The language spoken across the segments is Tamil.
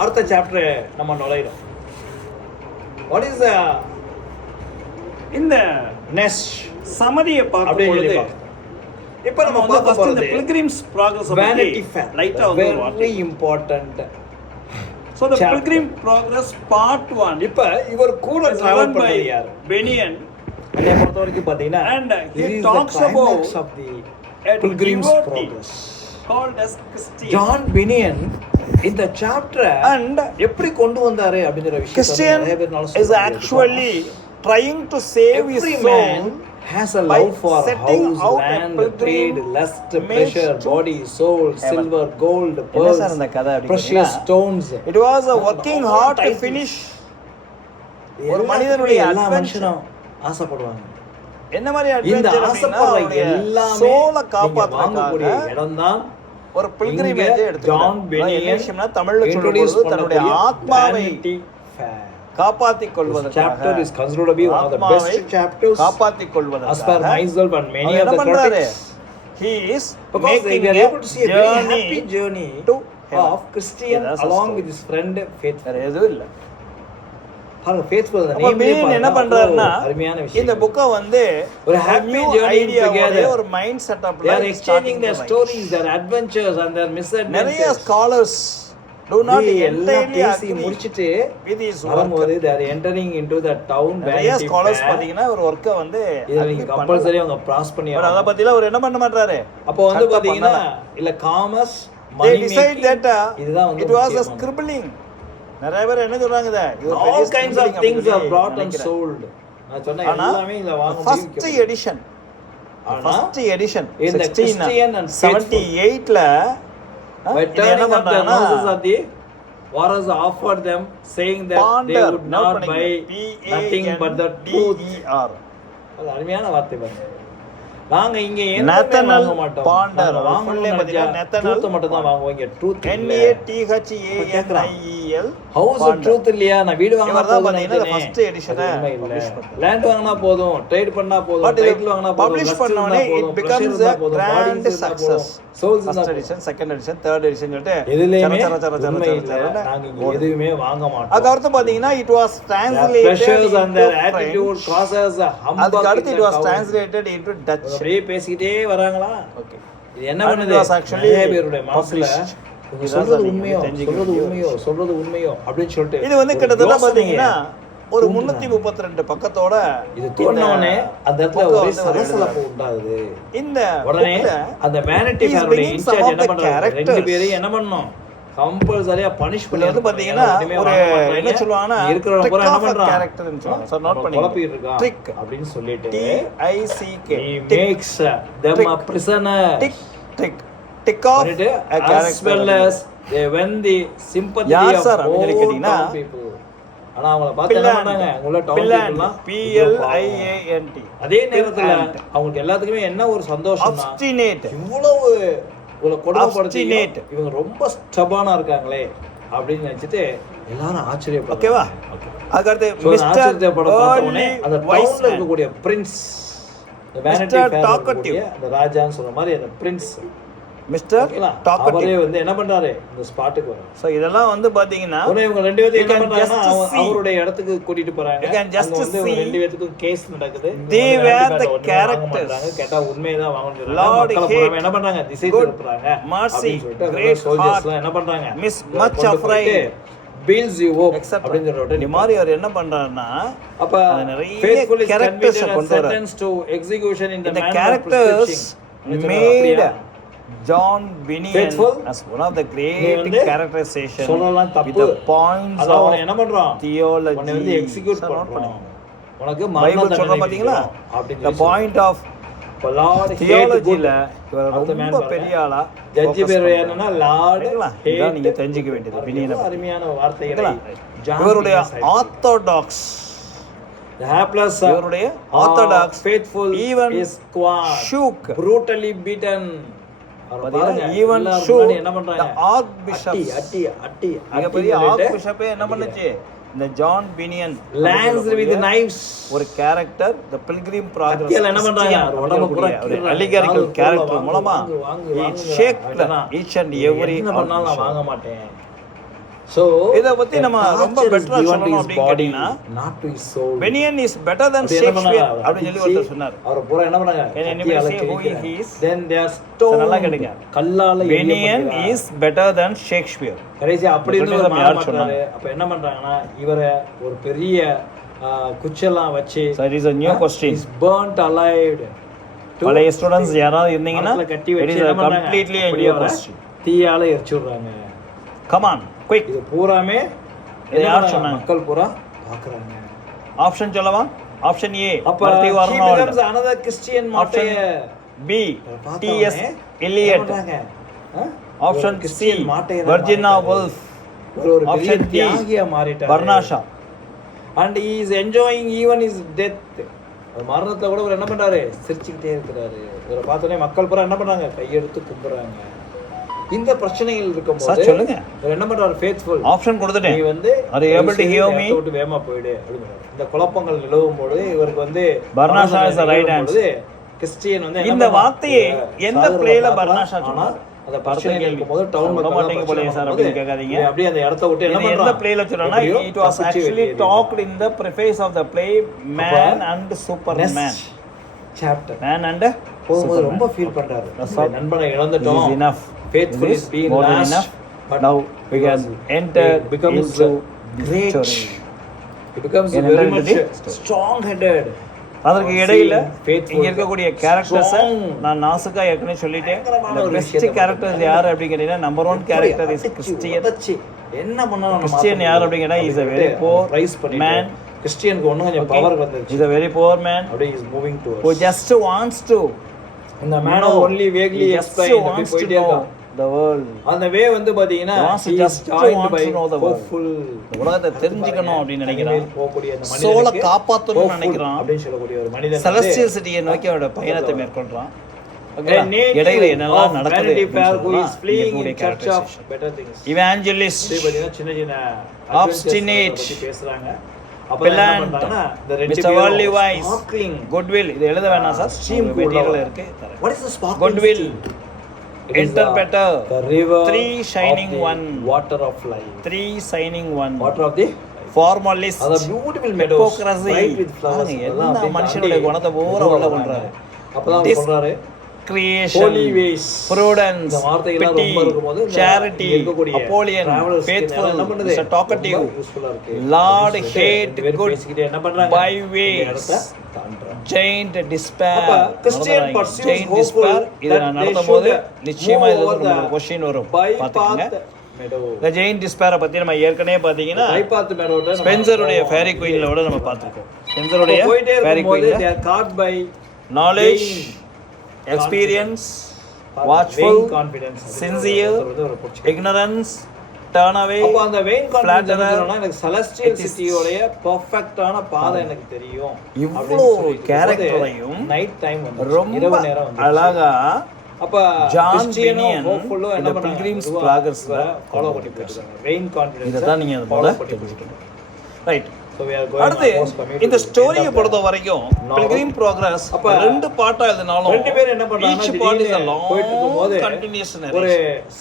அடுத்த சாப்டர் நம்ம நுழையிறோம். வாட் இஸ் இந்த நெஸ்ட் சமரியை பார்க்கும் பொழுது இப்போ நம்ம பார்க்க போறது இந்த Pilgrim's Progress of Vanity Fair லைட்டா ஒரு very important. So the Pilgrim Progress part 1 இப்போ இவர் கூட டிராவல் பண்ணது யார்? பெனியன். என்னை பொறுத்த வரைக்கும் பாத்தீங்கன்னா and he talks about of the pilgrim's progress called as Christian. John Bunyan இந்த சாப்டர் and எப்படி கொண்டு வந்தாரு அப்படிங்கற விஷயம் நிறைய பேர் நாள is actually trying to save his soul has a love for house, land, trade, lust, pleasure, body, soul, silver, gold, pearls, precious stones. It was a working hard to finish. ஒரு மனிதனுடைய எல்லா மனுஷனும் ஆசைப்படுவாங்க. என்ன மாதிரி அட்வென்ச்சர் அப்படினா எல்லாமே சோல காப்பாத்தக்கூடிய இடம்தான் ஒரு பில்கிரிமேஜ் எடுத்து ஜான் பெனியன் தமிழ்ல சொல்லும்போது தன்னுடைய ஆத்மாவை காப்பாத்திக் கொள்வதற்காக chapter is considered to be one of the best chapters காப்பாத்திக் கொள்வதற்காக as per myself and many of the critics he is making a able to see a very happy journey of Christian along with his friend faithful. எதுவும் இல்ல பாருங்க faithful the name என்ன பண்றாருன்னா இந்த புக்க வந்து ஒரு happy journey together ஒரு mind செட்டப்ல they are exchanging their stories, their adventures and their misadventures. நிறைய scholars do not entirely agree முடிச்சிட்டு with his வரும்போது they are entering into the town. நிறைய scholars பாத்தீங்கன்னா ஒரு வர்க்க வந்து இது கம்பல்சரி அவங்க பாஸ் பண்ணியாங்க. அத பத்தில அவர் என்ன பண்ண மாட்டாரு. அப்போ வந்து பாத்தீங்கன்னா இல்ல காமர்ஸ் மணி decide that இதுதான் வந்து it was a scribbling. நிறைய பேர் என்ன சொல்றாங்க இத all kinds of things are brought and sold. நான் சொன்ன எல்லாமே இத வாங்க முடியும். first edition in the Christian and 78 ல by turning up the noses of the warriors offered them saying that they would not buy nothing but the truth. அது அருமையான வார்த்தை பாருங்க. நாங்க இங்க எதுவுமே வாங்க மாட்டோம். பாண்டர் வாங்கணும்னே பாத்தீங்கன்னா ட்ரூத் மட்டும் தான் வாங்குவீங்க. ட்ரூத் NATHANIEL ஹவுஸ் ட்ரூத் இல்லையா? நான் வீடு வாங்கினா போதும் பாத்தீங்கன்னா ஃபர்ஸ்ட் எடிஷன் லேண்ட் வாங்கினா போதும், ட்ரேட் பண்ணா போதும், டைட்டில் வாங்கினா போதும், பப்ளிஷ் பண்ணனே it becomes a grand success. First edition, second edition, third edition சொல்லிட்டு எதுலயுமே நாங்க இங்க எதுவுமே வாங்க மாட்டோம். அதுக்கு அடுத்து பாத்தீங்கன்னா it was translated pressures and their attitude causes a humbug. அதுக்கு அடுத்து it was translated into Dutch. அப்படியே பேசிட்டே வராங்களா? ஓகே. இது என்ன பண்ணுது? நிறைய பேருடைய மனசுல சொல்றது உண்மையோ அப்படின்னு சொல்லிட்டு இது வந்து கிட்டத்தட்ட பாத்தீங்கன்னா ஒரு 332 பக்கத்தோட இது தோணுனே அந்த இடத்துல ஒரு சலசலப்பு உண்டாகுது. இந்த உடனே அந்த வேனிட்டி ஃபேரோட இன்சார்ஜ் என்ன பண்றாரு? ரெண்டு பேரும் என்ன பண்ணனும்? கம்பல்சரியா பனிஷ் பண்ணி வந்து பாத்தீங்கன்னா ஒரு என்ன சொல்வாங்கன்னா இருக்கிறவங்க பூரா என்ன பண்றாங்க? கரெக்டர்னு சொல்றாங்க. சோ நோட் பண்ணி குழப்பி இருக்கா ட்ரிக் அப்படினு சொல்லிட்டு TICK makes them a prisoner. Tick off a character as well as when the sympathy of all people. ஆனா அவங்கள பார்த்து என்ன பண்ணாங்க? உள்ள டவுன் பீப்புள்லாம் PLIANT. அதே நேரத்துல அவங்க எல்லாத்துக்குமே என்ன ஒரு சந்தோஷம்னா obstinate இவ்வளவு இவ்வளவு கொடுமைப்படுத்தி இவங்க ரொம்ப ஸ்டபானா இருக்காங்களே அப்படின்னு நினைச்சிட்டு எல்லாரும் ஆச்சரியப்படுறாங்க. ஓகேவா? அதுக்கு அடுத்து மிஸ்டர் பார்த்தோனே அந்த டவுன்ல இருக்கக்கூடிய பிரின்ஸ் வேனிட்டி ஃபேர் அந்த ராஜான்னு சொல்ற மாதிரி அந்த பிரின்ஸ் மிஸ்டர் டாக்கட்டிவ் அவரே வந்து என்ன பண்றாரு? இந்த ஸ்பாட்டுக்கு வர. சோ இதெல்லாம் வந்து பாத்தீங்கன்னா இவங்க ரெண்டு பேரும் என்ன பண்றாங்கன்னா அவருடைய இடத்துக்கு கூட்டிட்டு போறாங்க. அங்க வந்து ரெண்டு பேருக்கு கேஸ் நடக்குது. they were the characters. கேட்டா உண்மையதான் வாங்கணும். மக்கள் என்ன பண்றாங்க? திசை திருப்புறாங்க. mercy great சோல்ஜர்ஸ்லாம் என்ன பண்றாங்க? miss much afraid builds you up அப்படிங்கற ரோட்ட இந்த மாதிரி அவர் என்ன பண்றாருன்னா அப்ப நிறைய characters கொண்டு வர sentenced to execution in the characters made John Bunyan as one of the great characterization with the points of என்ன பண்றோம்? theology உன்னை வந்து எக்ஸிக்யூட் பண்றோம். உனக்கு பைபிள் சொல்ற பாத்தீங்களா? the point of theologyல ரொம்ப பெரிய ஆளா ஜட்ஜ் பேர் என்னன்னா லார்ட் இத நீங்க தெரிஞ்சிக்க வேண்டியது. Bunyan அருமையான வார்த்தைகளை இவருடைய ஆர்த்தோடாக்ஸ் the hapless இவருடைய orthodox faithful even is shook brutally beaten. Even shoot என்ன பண்றாங்க? ஆர்க் பிஷப் அட்டி மிகப்பெரிய ஆர்க் பிஷப்பே என்ன பண்ணுச்சு? இந்த John Bunyan lance with knives ஒரு கேரக்டர் தி பில்கிரிம் ப்ராக்ரஸ் என்ன பண்றாங்க? உடம்ப பூரா அலிகரிக்கல் கேரக்டர் மூலமா ஷேக் ஈச் அண்ட் எவரி என்ன பண்ணாலும் நான் வாங்க மாட்டேன். So இத பத்தி நம்ம ரொம்ப பெட்டரா சொல்லணும் அப்படி கேட்டினா not to his soul. Benign is better than Shakespeare அப்படி சொல்லி ஒருத்தர் சொன்னார். அவர் பூரா என்ன பண்ணாங்க? Then they are stoned. நல்லா கேளுங்க. கல்லால Benign is better than Shakespeare. கடைசி அப்படி இருந்து யார் சொன்னாரு? அப்ப என்ன பண்றாங்கன்னா இவரை ஒரு பெரிய குச்செல்லாம் வச்சு so it is a new question is burnt alive. பழைய ஸ்டூடண்ட்ஸ் யாராவது இருந்தீங்கன்னா it is a completely a new question. தீயால எரிச்சுடுறாங்க. come on quick இது பூராமே யார் சொன்னாங்க? மக்கள் பூரா பார்க்கறாங்க. ஆப்ஷன் சொல்லவா? ஆப்ஷன் ஏ பர்த்தி Arnold, another Christian martyr. B T S. Eliot. Option C Virginia Woolf. ஒரு பெரிய தியாகியா மாறிட்டார் வர்னாஷா. and he is enjoying even his death. மரணத்தை கூட அவர் என்ன பண்றாரு? சிரிச்சுக்கிட்டே இருக்கிறாரு. இவரை பார்த்தோன்னே மக்கள் பூரா என்ன பண்றாங்க? கையெடுத்து கும்பிடுறாங்க. இந்த பிரச்சனைகள் இருக்கும்போது சொல்லுங்க என்ன பண்றாரு? ஃபேத்ஃபுல் ஆப்ஷன் கொடுத்துட்டேன். நீ வந்து are you able to hear me? விட்டு வேகமா போய்டு அப்படிங்கறாரு. இந்த குழப்பங்கள் நிலவும் பொழுது இவருக்கு வந்து Bernard Shaw is the right answer. Christian வந்து இந்த வார்த்தையை எந்த பிளேல பர்னாஷா சொன்னார்? அந்த பிரச்சனைகள் இருக்கும்போது டவுன் மாட்டேங்க போல சார் அப்படி கேட்காதீங்க. அப்படியே அந்த இடத்தை விட்டு என்ன பண்றாங்க? எந்த பிளேல சொன்னானா it was actually talked in the preface of the play Man and Superman chapter. Man and போகும்போது ரொம்ப ஃபீல் பண்றாரு. நண்பனை இழந்துட்டோம். Is enough. Faithful is being lost. Enough. But now we can enter into great. It becomes very much strong headed. அதற்கு இடையில இங்க இருக்கக்கூடிய கேரக்டர்ஸ் நான் நாசுக்கா ஏற்கனவே சொல்லிட்டேன். பெஸ்ட் கேரக்டர்ஸ் யார் அப்படி கேட்டீங்கன்னா நம்பர் 1 கேரக்டர் இஸ் கிறிஸ்டியன். என்ன பண்ணாலும் கிறிஸ்டியன் யார் அப்படி கேட்டா is a very poor man. கிறிஸ்டியனுக்கு ஒண்ணு கொஞ்சம் பவர் வந்துருச்சு. Is a very poor man அப்படியே is moving towards who just wants to இந்த man only vaguely explain அப்படி போயிட்டே இருக்கான். the world அந்த வே வந்து பாத்தீங்கன்னா just joined by hopeful உலகத்தை தெரிஞ்சுக்கணும் அப்படி நினைக்கிறான். போகக்கூடிய அந்த மனிதனை சோல காப்பாத்தணும்னு நினைக்கிறான் அப்படி சொல்லக்கூடிய ஒரு மனிதன் celestial city-யை நோக்கி அவரோட பயணத்தை மேற்கொள்றான். இடையில என்னெல்லாம் நடக்குது evangelist சின்ன சின்ன obstinate பேசுறாங்க. Pellant, Mr. Worldly Wise, Goodwill. இது எழுத வேணாம் சார். ஸ்ட்ரீம் மெட்டீரியல் இருக்கு. What is the sparkling? Goodwill. Interpreter. The river. Three shining one. Water of life. Three shining one. Water of the formalist. The beautiful meadows. Bright with flowers. எல்லா மனுஷனுடைய குணத்தை பூரா உள்ள கொண்டுறாரு. அப்பதான் சொல்றாரு. Creation, holy ways, prudence, pity, charity, Apollyon, faithful, Mr. Talkative, Lord hate good by ways, giant despair. Christian pursues giant despair. இதை நான் நடத்தும் போது நிச்சயமா இது ஒரு கொஸ்டின் வரும் பாத்துக்கங்க. The giant despair பத்தி நம்ம ஏற்கனவே பாத்தீங்கன்னா ஸ்பென்சருடைய ஃபேரி குயின்ல விட நம்ம பார்த்திருக்கோம். ஸ்பென்சருடைய ஃபேரி குயின்ல knowledge, experience, watchful, sincere, ignorance, turn away, அப்ப அந்த வெயின் கான்ஃபிடன்ஸ் எனக்கு செலஸ்டியல் சிட்டியோட பெர்ஃபெக்ட்டான பாதை எனக்கு தெரியும். இவ்ளோ கேரக்டரையும் நைட் டைம் வந்து ரொம்ப இரவு நேரம் வந்து அழகா அப்ப ஜான் பெனியன் இந்த பில்கிரிம்ஸ் ப்ராக்ரஸ்ல ஃபாலோ பண்ணி போறாங்க. வெயின் கான்ஃபிடன்ஸ் இத தான் நீங்க ஃபாலோ பண்ணி போறீங்க. ரைட். அடுத்து இந்த ஸ்டோரியை பொறுத்த வரைக்கும் பில்கிரிம் ப்ராக்ரஸ் அப்ப ரெண்டு பார்ட்டா எழுதினாலும் ரெண்டு பேர் என்ன பண்றாங்க? each part is a long போயிட்டு இருக்கும்போது continuous ஒரு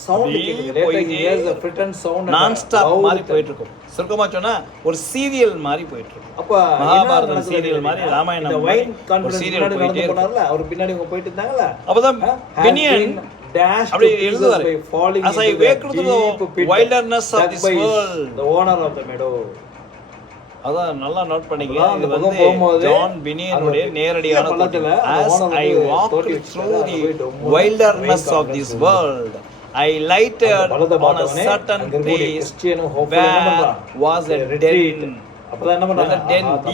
சவுண்ட் கேக்குது. Later here's a pretend sound நான் ஸ்டாப் மாதிரி போயிட்டு இருக்கும். சுருக்கமா சொன்னா ஒரு சீரியல் மாதிரி போயிட்டு இருக்கும். அப்ப மகாபாரதம் சீரியல் மாதிரி ராமாயணம் இந்த வைன் கான்ஃபிடன்ஸ் முன்னாடி நடந்து போனார்ல அவர் பின்னாடி அவங்க போயிட்டு இருந்தாங்கல அப்பதான் பெனியன் dash அப்படி எழுதுவாரு. as I wake to the wilderness of this world, the owner of the meadow. அதான் நல்லா நோட் பண்ணிக்க. இது வந்து ஜான் பெனியனுடைய நேரடியான கூற்று. as I walked through the wilderness of this world, I lighted on a certain place where was a den. அப்பதான் என்ன பண்றாங்க? den d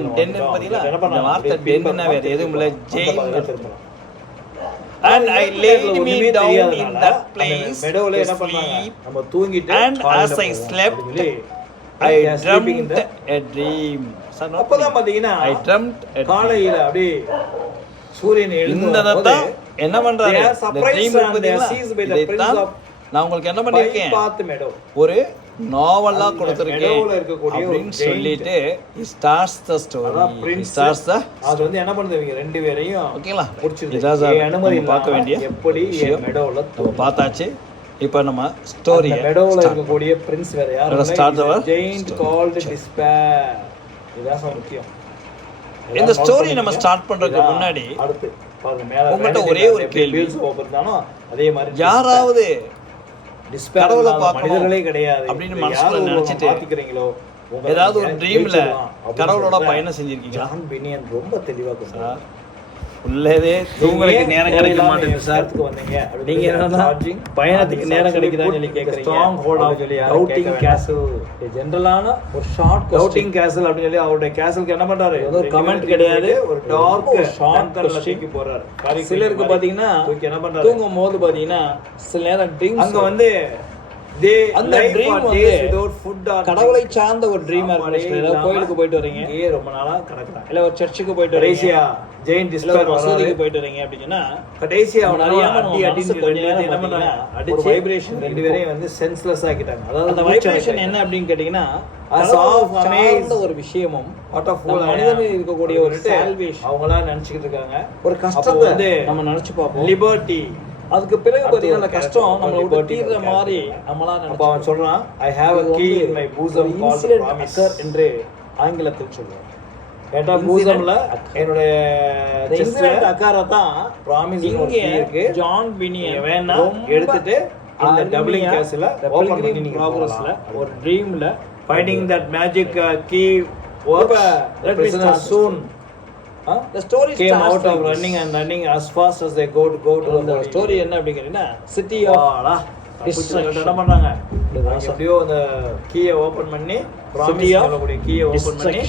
n den பதிலா இந்த வார்த்தை denனா வேற எதுவும் இல்ல, Jain. and I laid me down in that place to sleep, நம்ம தூங்கிட்டு and as I slept I dreamt a dream. அப்பதான் பாத்தீங்கன்னா I dreamt காலையில அப்படியே சூரியன் எழுந்தத என்ன பண்றாரு? the dream பாத்தீங்களா? நான் உங்களுக்கு என்ன பண்ணிருக்கேன்? ஒரு நாவலா கொடுத்திருக்கேன் அப்படின்னு சொல்லிட்டு he starts the story. He starts the அது வந்து என்ன பண்ணுவீங்க ரெண்டு பேரையும் ஓகேங்களா? புடிச்சிருக்கு. அனுமதி பார்க்க வேண்டிய எப்படி மெடோல நம்ம பார்த்தாச்சு. இப்போ நம்ம ஸ்டோரி மெடோவில் இருக்கக்கூடிய பிரின்ஸ் வேற யாரும் ஸ்டார்ட் ஜெயிண்ட் கால்டு டிஸ்பேர். இதுதான் முக்கியம். இந்த ஸ்டோரி நம்ம ஸ்டார்ட் பண்றதுக்கு முன்னாடி அடுத்து பாருங்க மேல உங்கள்கிட்ட ஒரே ஒரு கேள்வி. அதே மாதிரி யாராவது டிஸ்பேர் மனிதர்களே கிடையாது அப்படின்னு மனசுல நினைச்சிட்டு பாத்துக்கிறீங்களோ, ஏதாவது ஒரு ட்ரீம்ல கடவுளோட பயணம் செஞ்சிருக்கீங்க? ஜான் பினியன் ரொம்ப தெளிவா சொல்றாரு. உள்ளதே தூங்குறதுக்கு நேரம் கிடைக்க மாட்டேங்குது சார். வந்தீங்க நீங்க என்னன்னா பயணத்துக்கு நேரம் கிடைக்குதான்னு சொல்லி கேக்குறீங்க. ஸ்ட்ராங் ஹோல்ட் ஆஃப் டவுட்டிங் கேசல், ஜெனரலான ஒரு ஷார்ட் டவுட்டிங் கேசல் அப்படின்னு சொல்லி அவருடைய கேசலுக்கு என்ன பண்றாரு, ஒரு கமெண்ட் கிடையாது, ஒரு டார்க் ஷார்ட் கர்லக்கு போறாரு. சிலருக்கு பாத்தீங்கன்னா என்ன பண்றாரு, தூங்கும் போது பாத்தீங்கன்னா சில நேரம் ட்ரீம்ஸ் அங்க வந்து அந்த ட்ரீம் வந்து வித்அவுட் ஃபுட் ஆர் கடவுளை சார்ந்த ஒரு ட்ரீமா இருக்கு. ஏதாவது கோயிலுக்கு போயிட்டு வரீங்க, இங்கே ரொம்ப நாளா கிடக்குறாங்க, இல்ல ஒரு சர்ச்சுக்கு போயிட்டு வரீங்க, ஜெயின் டிஸ்பேர் மசூதிக்கு போயிட்டு வரீங்க அப்படின்னா கடைசியா அவன் அறியாம அடி என்ன பண்றாங்க, அடிச்சு வைப்ரேஷன் ரெண்டு பேரையும் வந்து சென்ஸ்லெஸ் ஆக்கிட்டாங்க. அதாவது அந்த வைப்ரேஷன் என்ன அப்படின்னு கேட்டீங்கன்னா ஒரு விஷயமும் மனிதனில் இருக்கக்கூடிய ஒரு சால்வேஷன் அவங்களா நினைச்சுக்கிட்டு இருக்காங்க. ஒரு கஷ்டத்தை வந்து நம்ம நினைச்சு பார்ப்போம், லிபர்ட்டி. அதுக்கு பிறகு பாத்தீங்கன்னா அந்த கஷ்டம் நம்மள விட்டு தீர்ற மாதிரி நம்மளா நினைப்போம். அவன் சொல்றான், I have a key in my bosom called promise என்று ஆங்கிலத்தில் சொல்றான். ஏட்டா பூசம்ல என்னோட செஸ்ட்ல அக்காரா தான் ப்ராமிஸ் இங்க இருக்கு. ஜான் பினியன் வேணா எடுத்துட்டு இந்த டபுளிங் கேஸ்ல ஓபன் பண்ணி நீங்க ப்ராக்ரஸ்ல ஒரு ட்ரீம்ல finding that magic key let me start soon. The story came out of running and running as fast as they go to the story. என்ன அப்படிங்கறீங்கன்னா சிட்டி ஆஃப் டிஸ்ட்ரக்ஷன் என்ன பண்றாங்க, அப்படியே அந்த கீயை ஓபன் பண்ணி சிட்டி ஆஃப் கீயை ஓபன் பண்ணி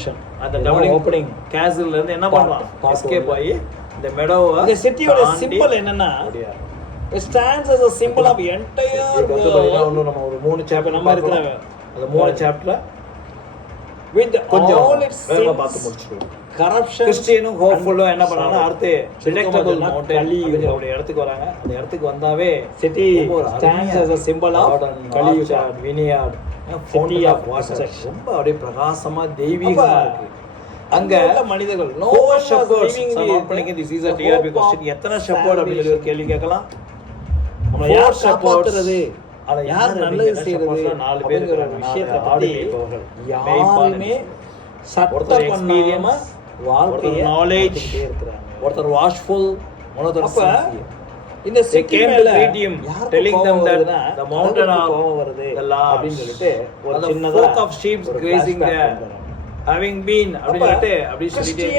அந்த டபுளிங் ஓபனிங் கேசல்ல இருந்து என்ன பண்றான், எஸ்கேப் ஆகி இந்த மெடோவை. இந்த சிட்டியோட சிம்பல் என்னன்னா it stands as a symbol of entire world. நம்ம ஒரு 3 சாப்டர் நம்ம இருக்கிற அந்த 3 சாப்டர்ல with all its வேலை பார்த்து முடிச்சிடுவோம். கரப்ஷன் கிறிஸ்டியனும் ஹோப்ஃபுல்லும் என்ன பண்ணாங்க, அடுத்து டிடெக்டபிள் மவுண்டன் அப்படிங்கிற இடத்துக்கு வராங்க. அந்த இடத்துக்கு வந்தாவே city stands as a symbol of கலியுக வினியார்ட் சிட்டி ஆஃப் வாட்டர். ரொம்ப அப்படியே பிரகாசமா தெய்வீகமா இருக்கு. அங்க மனிதர்கள் நோ ஷெப்பர்ட்ஸ் பண்ணிங்க. This is a TRP question. எத்தனை ஷெப்பர்ட் அப்படி சொல்லி ஒரு கேள்வி கேட்கலாம். நம்ம யார் காப்பாத்துறது, அத யார் நல்லது செய்யறது, 4 பேர் விஷயத்தை பத்தி யாருமே சட்ட பண்ணாம வாழ்க்கைய நாலேஜ் இருக்கிறாங்க. ஒருத்தர் வாஷ்ஃபுல், ஒருத்தர் இந்த second medium telling them that the mountain of the law அப்படின்னு சொல்லிட்டு ஒரு சின்னதா of sheep grazing there having been அப்படினு அப்படி சொல்லிட்டு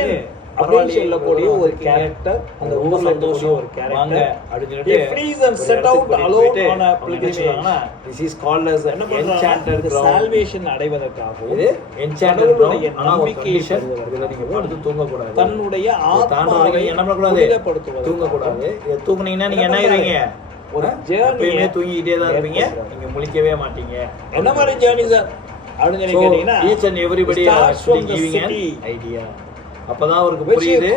அப்படின்னு சொல்லக்கூடிய ஒரு கேரக்டர் அந்த ஊர்ல இருக்கக்கூடிய ஒரு கேரக்டர் அப்படின்னு சொல்லிட்டு freeze and set out alone on a pilgrimage. This is called as an enchanted ground. salvation அடைவதற்காக இது enchanted ground. நம்பிக்கையை இதுல நீங்க படுத்து தூங்க கூடாது, தன்னுடைய ஆத்மாவை என்ன பண்ண கூடாது, தூங்க கூடாது. தூங்குனீங்கன்னா நீங்க என்ன ஆயிடுவீங்க, ஒரு ஜர்னியே தூங்கிட்டே தான் இருப்பீங்க, நீங்க முழிக்கவே மாட்டீங்க. என்ன மாதிரி ஜர்னி சார் அப்படின்னு கேட்டீங்கன்னா each and everybody are actually giving an idea. அப்பதான் அவருக்கு புரியுது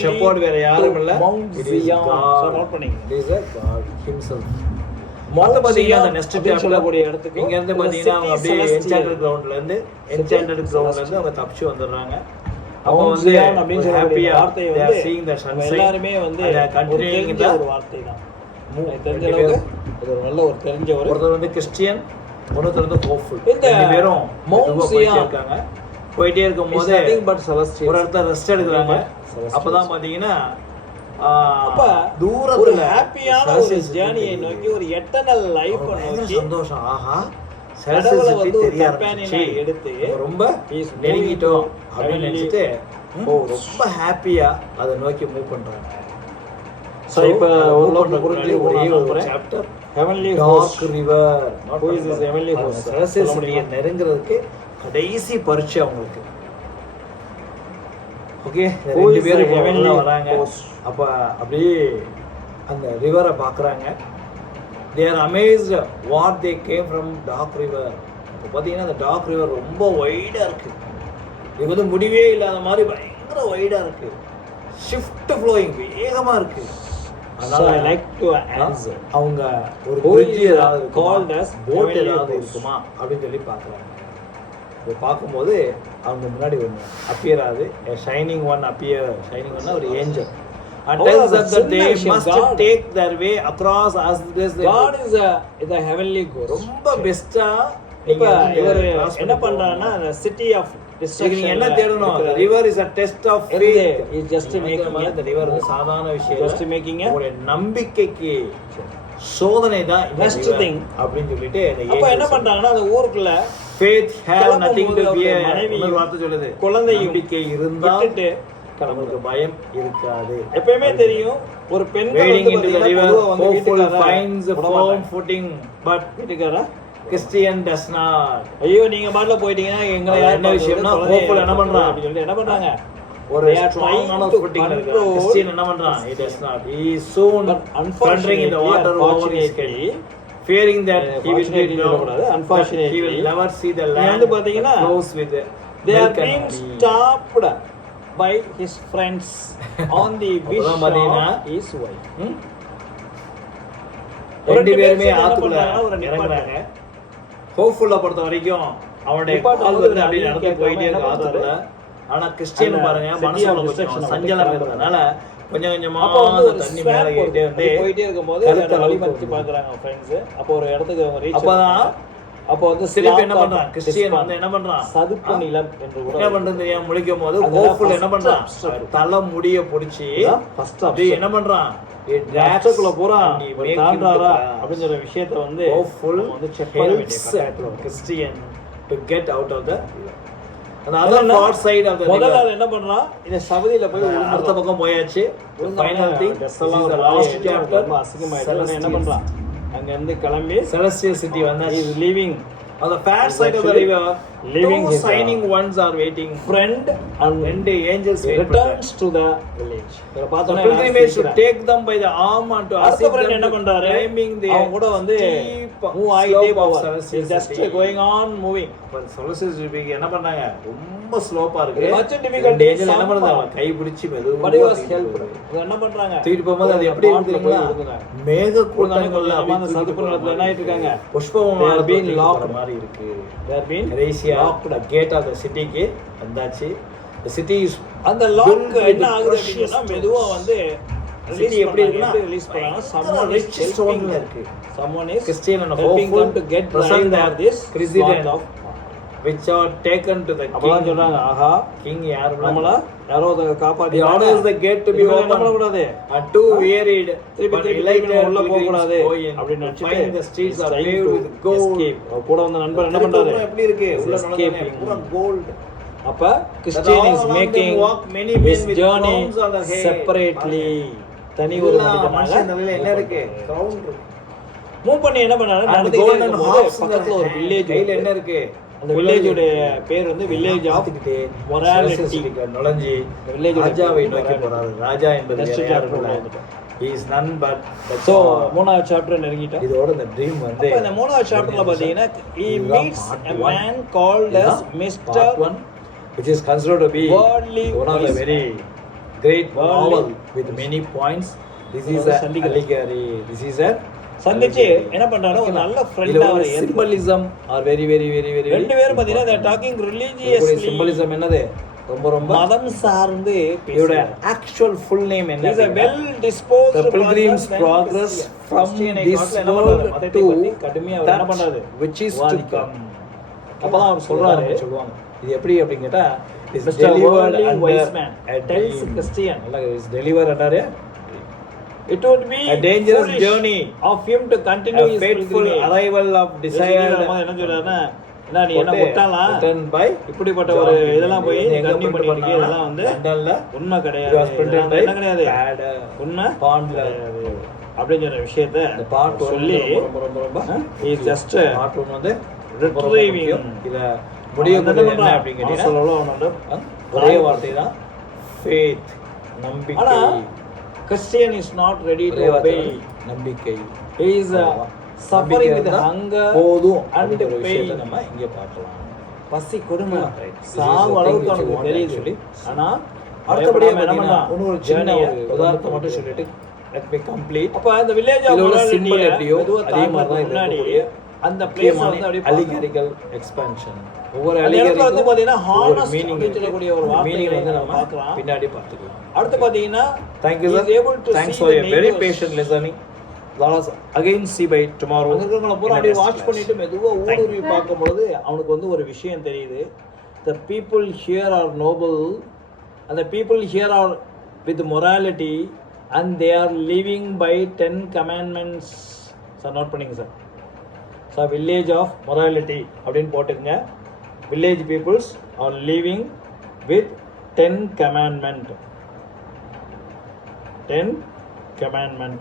ஷெப்பர்ட் வேற யாரும் இல்ல, it is God. நோட் பண்ணீங்க, it is God himself. மொத்த பாத்தீங்கன்னா அந்த நெக்ஸ்ட் சொல்லக்கூடிய இடத்துக்கு இங்க இருந்து பாத்தீங்கன்னா அவங்க அப்படியே என்சாண்டட் கிரவுண்ட்ல இருந்து அவங்க தப்பிச்சு வந்துடுறாங்க. அப்போ வந்து ஹாப்பியா வார்த்தை வந்து seeing the sunset எல்லாரும் வந்து கண்டினியூயிங் இந்த ஒரு வார்த்தை தான். தெரிஞ்ச அளவுக்கு இது ஒரு நல்ல ஒரு தெரிஞ்ச ஒருத்தர் வந்து கிறிஸ்டியன், ஒருத்தர் வந்து ஹோப்ஃபுல். இந்த பேரும் மவுண்ட் இருக்காங்க. போயிட்டே இருக்கும்போது ஒரு இடத்துல ரெஸ்ட் எடுக்கிறாங்க. அப்பதான் பாத்தீங்கன்னா அப்ப தூரத்துல ஹாப்பியான ஒரு ஜர்னியை நோக்கி ஒரு எட்டர்னல் லைஃப் நோக்கி சந்தோஷம். ஆஹா கடவுளை வந்து ஒரு கம்பெனியை எடுத்து ரொம்ப நெருங்கிட்டோம் அப்படின்னு நினைச்சிட்டு ரொம்ப ஹாப்பியா அதை நோக்கி மூவ் பண்றாங்க. சோ இப்ப ஒரு chapter heavenly dark river who is this heavenly host சரஸ்வதியை நெருங்கிறதுக்கு கடைசி பரீட்சை அவங்களுக்கு. ஓகே, ரெண்டு பேரும் ஹெவன்ல வராங்க. அப்ப அப்படியே அந்த ரிவரை பார்க்குறாங்க. they are amazed what they came from dark river. இப்போ பார்த்தீங்கன்னா அந்த டார்க் ரிவர் ரொம்ப வைடா இருக்கு. இது வந்து முடிவே இல்லாத மாதிரி பயங்கர வைடா இருக்கு. ஷிஃப்ட் ஃப்ளோயிங் வேகமா இருக்கு. அதனால I like to answer அவங்க ஒரு bridge ஏதாவது called as boat ஏதாவது இருக்குமா அப்படின்னு சொல்லி பார்க்குறாங்க. இதை பார்க்கும்போது அவங்க முன்னாடி ஒன்று அப்பியர் ஆகுது. Shining one appear. ஷைனிங் ஒன்னா ஒரு angel. and tells them that they must take their way across as this. God is a heavenly ghost. ரொம்ப பெஸ்டா இப்ப இவர் என்ன பண்றாருன்னா the city of destruction நீங்க என்ன தேடணும்? the river is a test of faith. is just making the river சாதாரண விஷயம் just making உங்களுடைய நம்பிக்கைக்கு சோதனை தான் next thing அப்படினு சொல்லிட்டு அப்ப என்ன பண்றாங்கன்னா அந்த ஊருக்குள்ள faith have nothing to fear ஒரு வார்த்தை சொல்லுது. குழந்தையும் நம்பிக்கை இருந்தா நமக்கு பயம் இருக்காது. எப்பவுமே தெரியும் ஒரு பெண் wading into the river hopeful finds a firm footing but வீட்டுக்காரா Christian does not. ஐயோ நீங்க பாட்ல போயிட்டீங்கன்னா எங்களை யார் என்ன விஷயம்னா hopeful என்ன பண்றான் அப்படி சொல்லி என்ன பண்றாங்க ஒரு ஸ்ட்ராங்கான ஃபுட்டிங்ல இருக்க கிறிஸ்டியன் என்ன பண்றான் it does not he is soon wandering in the water over his head fearing that he will be unfortunately he will never see the land வந்து பாத்தீங்கன்னா close with they are being stopped by his friends on the wish of his wife. ரெண்டு பேருமே ஆத்துக்குள்ள இறங்குறாங்க. ஹோப்ஃபுல்லா பொறுத்த வரைக்கும் அவனுடைய கால் வந்து அப்படியே நடந்து போயிட்டே இருக்கு ஆத்துக்குள்ள. ஆனா கிறிஸ்டியன் பாருங்க மனசுல கொஞ்சம் சஞ்சலம் இருக்கிறதுனால கொஞ்சம் கொஞ்சமா தண்ணி மேல ஏறிட்டே வந்து போயிட்டே இருக்கும்போது வழிமறிச்சு பாக்குறாங்க ஃப்ரெண்ட்ஸ். அப்போ ஒரு இடத்துக்கு அவங்க ரீச் அப்பதான் அப்போ வந்து சிலர் என்ன பண்றான் கிறிஸ்டியன் வந்து என்ன பண்றான் சதுப்பு நிலம் என்று கூட என்ன பண்றது தெரியாம முழிக்கும் போது ஹோப்ஃபுல் என்ன பண்றான் தலை முடிய புடிச்சு ஃபர்ஸ்ட் அப்படியே என்ன பண்றான் ராஷ்டிரக்குள்ள போறா தாண்டாரா அப்படிங்கிற விஷயத்தை வந்து ஹோப்ஃபுல் வந்து செக் பண்ண வேண்டிய கட்டாயத்துல Christian to get out of the அந்த other far side of the முதல்ல நாள் என்ன பண்றான் இந்த சபதியில போய் அடுத்த பக்கம் போயாச்சு ஃபைனல் திங் லாஸ்ட் சாப்டர் அசிங்கமாயிட்டு என்ன பண்றான் அங்க இருந்து கிளம்பி செலஸ்டியல் சிட்டி வந்தாச்சு is living on the far side of the river living two shining ones are waiting friend and ரெண்டு angels returns to the village. இத பார்த்தோம்னா pilgrimage should take them by the arm and to அடுத்த friend என்ன பண்றாரு அவங்க கூட வந்து மூவ் ஆயிட்டே போவார் just going on moving but Solstice speaking என்ன பண்ணாங்க ரொம்ப ஸ்லோப்பா இருக்கு much difficult angel என்ன பண்ணுதாங்க கை பிடிச்சு மெதுவா but he was helped என்ன பண்றாங்க தூக்கிட்டு போகும்போது அது எப்படி இருக்குங்களா மேக கூட்டங்கள்ல அந்த சதுப்பு நிலத்துல என்ன ஆயிட்டு இருக்காங்க புஷ்பவனம் being locked மாதிரி இருக்கு they are being locked the gate of the city க்கு வந்தாச்சு the city is அந்த லாக் என்ன ஆகுது அப்படினா மெதுவா வந்து சிட்டி எப்படி இருக்குன்னா ரிலீஸ் பண்ணாங்க someone is ஸ்டோன்ல இருக்கு someone is Christian and helping them to get present there this president of which are taken to the king அப்பதான் சொல்றாங்க ஆஹா king யார் நம்மள யாரோ அத காப்பாத்தி orders the gate to be open பண்ண கூடாது and two wearied but elated உள்ள போக கூடாது அப்படி நினைச்சிட்டு the streets are paved with gold கூட வந்த நண்பர் என்ன பண்றாரு எப்படி இருக்கு உள்ள நுழைஞ்சே பூரா gold அப்ப Christian is making his journey separately தனி ஒரு மனிதனால என்ன இருக்கு crown இருக்கு மூவ் பண்ணி என்ன பண்ணாரு நடந்துட்டே இருக்கும்போது பக்கத்துல ஒரு வில்லேஜ் கையில என்ன இருக்கு அந்த வில்லேஜோட பேர் வந்து வில்லேஜ் ஆஃப் மொராலிட்டி நுழைஞ்சி வில்லேஜ் ராஜாவை நோக்கி போறாரு ராஜா என்பது he is none but so மூணாவது சாப்டர் நெருங்கிட்டோம் இதோட இந்த ட்ரீம் வந்து அப்ப இந்த மூணாவது சாப்டர்ல பாத்தீங்கன்னா he meets a man called as Mr. which is considered to be one of the very great novel with many points. This is a allegory. This is a சந்திச்சு என்ன பண்றாரு ஒரு நல்ல ஃப்ரெண்டா அவர் symbolism are very very very very ரெண்டு பேரும் பாத்தீங்கன்னா டாக்கிங் ரிலிஜியஸ்லி சிம்பலிசம் என்னது ரொம்ப ரொம்ப மதம் சார்ந்து இதோட ஆக்சுவல் ஃபுல் நேம் என்ன is a well disposed the pilgrim's progress from this world to கடுமையா என்ன பண்றாரு which is to come அப்பதான் அவர் சொல்றாரு சொல்லுவாங்க இது எப்படி அப்படி கேட்டா is delivered wise man tells Christian is delivered under it would be a dangerous journey of him to continue his faithful arrival of desired என்ன சொல்றாருன்னா என்ன நீ என்ன முட்டாளா written by இப்படிப்பட்ட ஒரு இதெல்லாம் போய் கண்டினியூ பண்ணிட்டு இதெல்லாம் வந்து லண்டன்ல உண்மை கிடையாது என்ன கிடையாது உண்மை பாண்ட்ல அப்படிங்கிற சொல்ற விஷயத்தை இந்த பார்ட் சொல்லி ரொம்ப இஸ் ஜஸ்ட் பார்ட் 1 வந்து ரிட்ரீவிங் இத முடியக்கூடிய என்ன அப்படிங்க கேட்டா ஒரே வார்த்தை தான் faith நம்பிக்கை ஆனா Christian is not ready to obey நம்பிக்கை he is suffering with hunger போதும் and pain நம்ம இங்க பார்க்கலாம் பசி கொடுமை சாவு அளவுக்கு அவனுக்கு தெரியுது சொல்லி ஆனா அடுத்தபடியா என்ன பண்றான் ஒரு சின்ன உதாரணத்தை மட்டும் சொல்லிட்டு let me complete அப்ப இந்த வில்லேஜ் ஆஃப் சிம்பிள் எப்படியோ அதே மாதிரி தான் முன்னாடி அந்த பிளேஸ் வந்து அப்படியே அலிகரிக்கல் எக்ஸ்பான்ஷன். ஒவ்வொரு அலிகரிக்கும் வந்து பாத்தீங்கன்னா ஹானஸ்ட் மீனிங் அப்படின்னு சொல்லக்கூடிய ஒரு மீனிங் வார்த்தை வந்து நம்ம பார்க்கலாம். பின்னாடி பார்த்துக்கலாம். அடுத்து பாத்தீங்கன்னா thank you sir, thanks for your very patient listening. let us again see by tomorrow. அங்கங்கள பூரா அப்படியே வாட்ச் பண்ணிட்டு மெதுவா ஊடுருவி பார்க்கும்போது அவனுக்கு வந்து ஒரு விஷயம் தெரியுது. the people here are noble and the people here are with morality and they are living by 10 commandments. Sir note பண்ணிங்க sir. So village of morality அப்படின்னு போட்டுக்கங்க. Village peoples are living with 10 commandment. 10 commandment.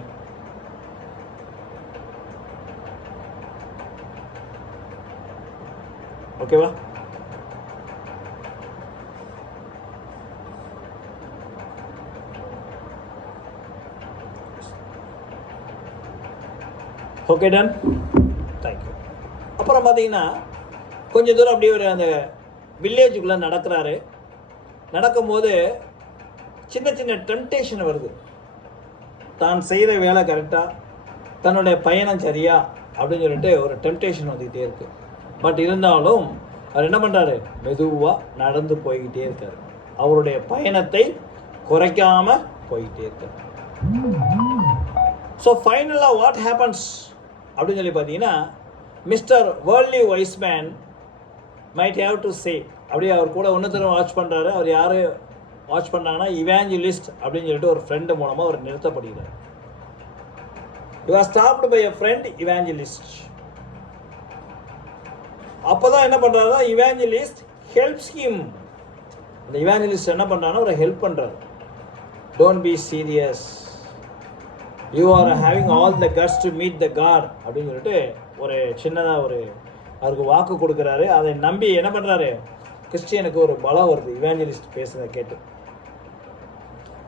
ஓகேவா? Okay done. தேங்க்யூ. அப்புறம் பார்த்தீங்கன்னா கொஞ்சம் தூரம் அப்படியே ஒரு அந்த வில்லேஜுக்குள்ளே நடக்கிறாரு. நடக்கும்போது சின்ன சின்ன டெம்டேஷன் வருது. தான் செய்கிற வேலை கரெக்டாக, தன்னுடைய பயணம் சரியா அப்படின்னு சொல்லிட்டு ஒரு டெம்டேஷன் வந்துக்கிட்டே இருக்குது. பட் இருந்தாலும் அவர் என்ன பண்ணுறாரு, மெதுவாக நடந்து போய்கிட்டே இருக்கார். அவருடைய பயணத்தை குறைக்காமல் போய்கிட்டே இருக்கார். ஸோ ஃபைனலாக வாட் ஹேப்பன்ஸ் அப்படின்னு சொல்லி பார்த்தீங்கன்னா, mister worldly Wiseman might have to say, அப்படியே அவர் கூட ஒன்றுத்தரும் வாட்ச் பண்ணுறாரு. அவர் யார் வாட்ச் பண்ணுறாங்கன்னா, இவாஞ்சலிஸ்ட் அப்படின்னு சொல்லிட்டு ஒரு ஃப்ரெண்டு மூலமாக அவர் நிறுத்தப்படுகிறார். You are stopped by a friend evangelist. அப்போ தான் என்ன பண்ணுறாருன்னா, இவாஞ்சலிஸ்ட் ஹெல்ப்ஸ் ஹிம். இந்த இவாஞ்சலிஸ்ட் என்ன பண்ணுறாங்கன்னா ஒரு ஹெல்ப் பண்ணுறாரு. Don't be serious, you are having all the guts to meet the god அப்படின்னு சொல்லிட்டு ஒரு சின்னதாக ஒரு அவருக்கு வாக்கு கொடுக்குறாரு. அதை நம்பி என்ன பண்ணுறாரு, கிறிஸ்டியனுக்கு ஒரு பலம் வருது இவாஞ்சலிஸ்ட் பேசுகிறத கேட்டு.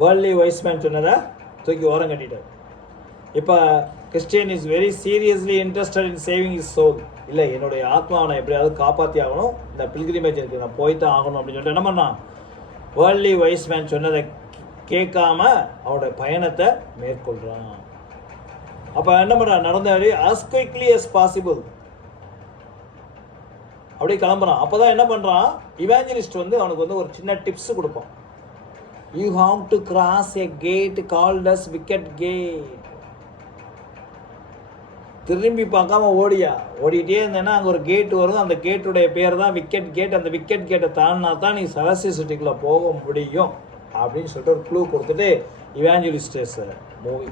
வேர்ல்ட்லி வைஸ்மேன் சொன்னதை தூக்கி ஓரம் கட்டிட்டார். இப்போ Christian is very seriously interested in saving his soul. இல்லை, என்னுடைய ஆத்மாவை நான் எப்படியாவது காப்பாற்றி ஆகணும், இந்த பில்கிரிமேஜ் இருக்குது, நான் போய்தான் ஆகணும் அப்படின்னு சொல்லிட்டு என்ன பண்ணான், வேர்ல்ட்லி வைஸ்மேன் சொன்னதை கேட்காம அவருடைய பயணத்தை மேற்கொள்கிறான். அப்போ என்ன பண்ணுறான், நடந்தாடி as quickly as possible அப்படியே கிளம்புறான். அப்போ தான் என்ன பண்ணுறான், இவாஞ்சலிஸ்ட் வந்து அவனுக்கு வந்து ஒரு சின்ன டிப்ஸ் கொடுப்பான். You have to cross a gate called as wicket gate. திரும்பி பார்க்காம ஓடிட்டே இருந்தேன்னா அங்கே ஒரு கேட் வரும். அந்த கேட்டுடைய பேர் தான் விக்கெட் கேட். அந்த விக்கெட் கேட்டை தாண்டினா தான் நீ செலஸ்டியல் சிட்டிக்குள்ளே போக முடியும் அப்படின்னு சொல்லிட்டு ஒரு க்ளூ கொடுத்துட்டு இவாஞ்சலிஸ்டஸ் மூவி.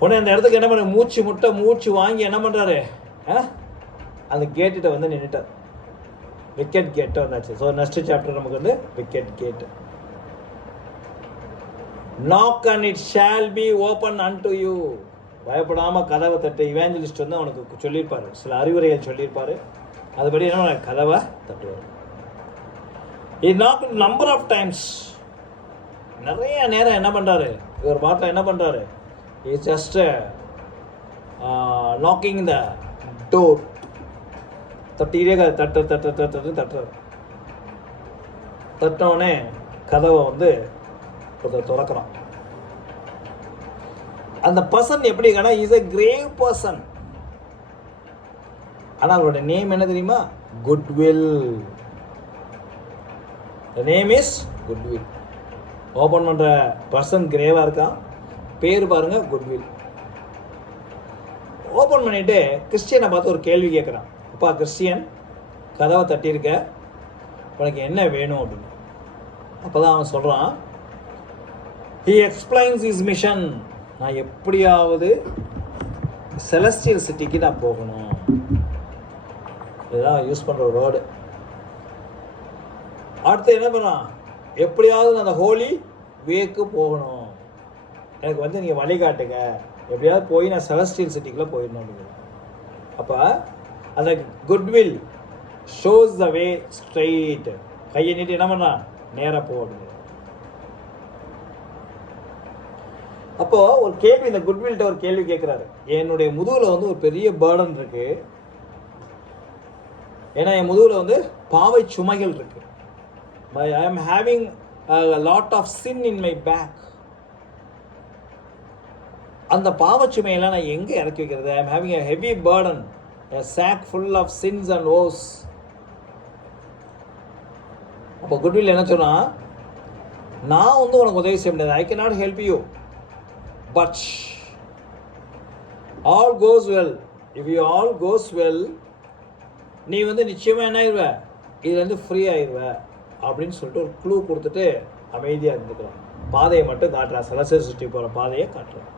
உடனே அந்த இடத்துக்கு என்ன பண்ண, மூச்சு வாங்கி என்ன பண்ணுறாரு, அந்த கேட்டுகிட்ட வந்து நின்றுட்டார். விக்கெட் கேட்டு வந்தாச்சு. ஸோ நெக்ஸ்ட் சாப்டர் நமக்கு வந்து விக்கெட் கேட்டு. Knock and it shall be open and you. பயப்படாமல் கதவை தட்டு. இவாஞ்சலிஸ்ட் வந்து அவனுக்கு சொல்லியிருப்பார், சில அறிவுரைகள் சொல்லியிருப்பார். அதுபடி என்ன கதவை தட்டுவார். இது நாக் நம்பர் ஆஃப் டைம்ஸ், நிறைய நேரம் என்ன பண்ணுறாரு இவர் பாட்டில் என்ன பண்ணுறாரு, is just knocking the door. தட்டிகிட்டே தட்டுறாரு. தட்டினோடனே கதவை வந்து ஒருத்தர் திறக்கிறான். அந்த பர்சன் எப்படி இருக்கா, இஸ் எ கிரேவ் பர்சன். ஆனால் அவரோட நேம் என்ன தெரியுமா, goodwill. The name is goodwill. Open பண்ணுற பர்சன் கிரேவாக இருக்கான், பேர் பாருங்க குட்வில். ஓப்பன் பண்ணிவிட்டு கிறிஸ்டியனை பார்த்து ஒரு கேள்வி கேட்குறான். அப்பா கிறிஸ்டியன், கதவை தட்டியிருக்க, உனக்கு என்ன வேணும் அப்படின்னு. அப்போ தான் அவன் சொல்கிறான், he explains his mission. நான் எப்படியாவது செலஸ்டியல் சிட்டிக்கு நான் போகணும். இதுதான் யூஸ் பண்ணுற ஒரு வேர்டு. அடுத்து என்ன பண்ணான், எப்படியாவது அந்த ஹோலி வேக்கு போகணும், எனக்கு வந்து நீங்கள் வழிகாட்டுங்க, எப்படியாவது போய் நான் செலஸ்டியல் சிட்டிக்குள்ளே போயிடணும் அப்படிங்கிறது. அப்போ அந்த goodwill shows the way straight. கையை நீட்டி என்ன பண்ணான், நேராக போ அப்படிங்கிறது. அப்போது ஒரு கேள்வி, இந்த குட்வில்கிட்ட ஒரு கேள்வி கேட்குறாரு. என்னுடைய முதுகில் வந்து ஒரு பெரிய பேர்டன் இருக்குது, ஏன்னா என் முதுகில் வந்து பாவை சுமைகள் இருக்குது. I am having a lot of sin in my back. அந்த பாவச்சுமையெல்லாம் நான் எங்கே இறக்கி வைக்கிறது? I am having a heavy burden, a sack full of sins and woes. அப்போ குட்வில் என்ன சொன்னால், நான் வந்து உனக்கு உதவி செய்ய முடியாது, I can not help you, but all goes well, if you all goes well, நீ வந்து நிச்சயமாக என்ன ஆயிடுவ, இதுலேருந்து ஃப்ரீ ஆயிடுவ அப்படின்னு சொல்லிட்டு ஒரு க்ளூ கொடுத்துட்டு அமைதியாக இருந்துக்கிறான். பாதையை மட்டும் காட்டுறான், சலசை சுற்றி போகிற பாதையை காட்டுறான்.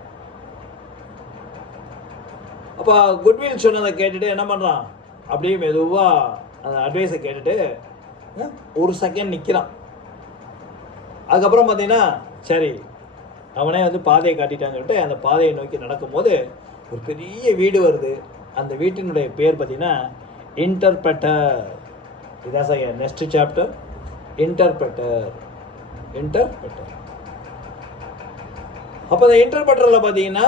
அப்போ குட்வில் சொன்னதை கேட்டுட்டு என்ன பண்ணுறான், அப்படியே மெதுவாக அந்த அட்வைஸை கேட்டுட்டு ஒரு செகண்ட் நிற்கிறான். அதுக்கப்புறம் பார்த்தீங்கன்னா சரி அவனே வந்து பாதையை காட்டிட்டான்னு சொல்லிட்டு அந்த பாதையை நோக்கி நடக்கும்போது ஒரு பெரிய வீடு வருது. அந்த வீட்டினுடைய பேர் பார்த்தீங்கன்னா இன்டர்பிரட்டர். இதான் சார் நெக்ஸ்ட் சாப்டர், இன்டர்பிரட்டர். அப்போ அந்த இன்டர்பிரட்டரில் பார்த்தீங்கன்னா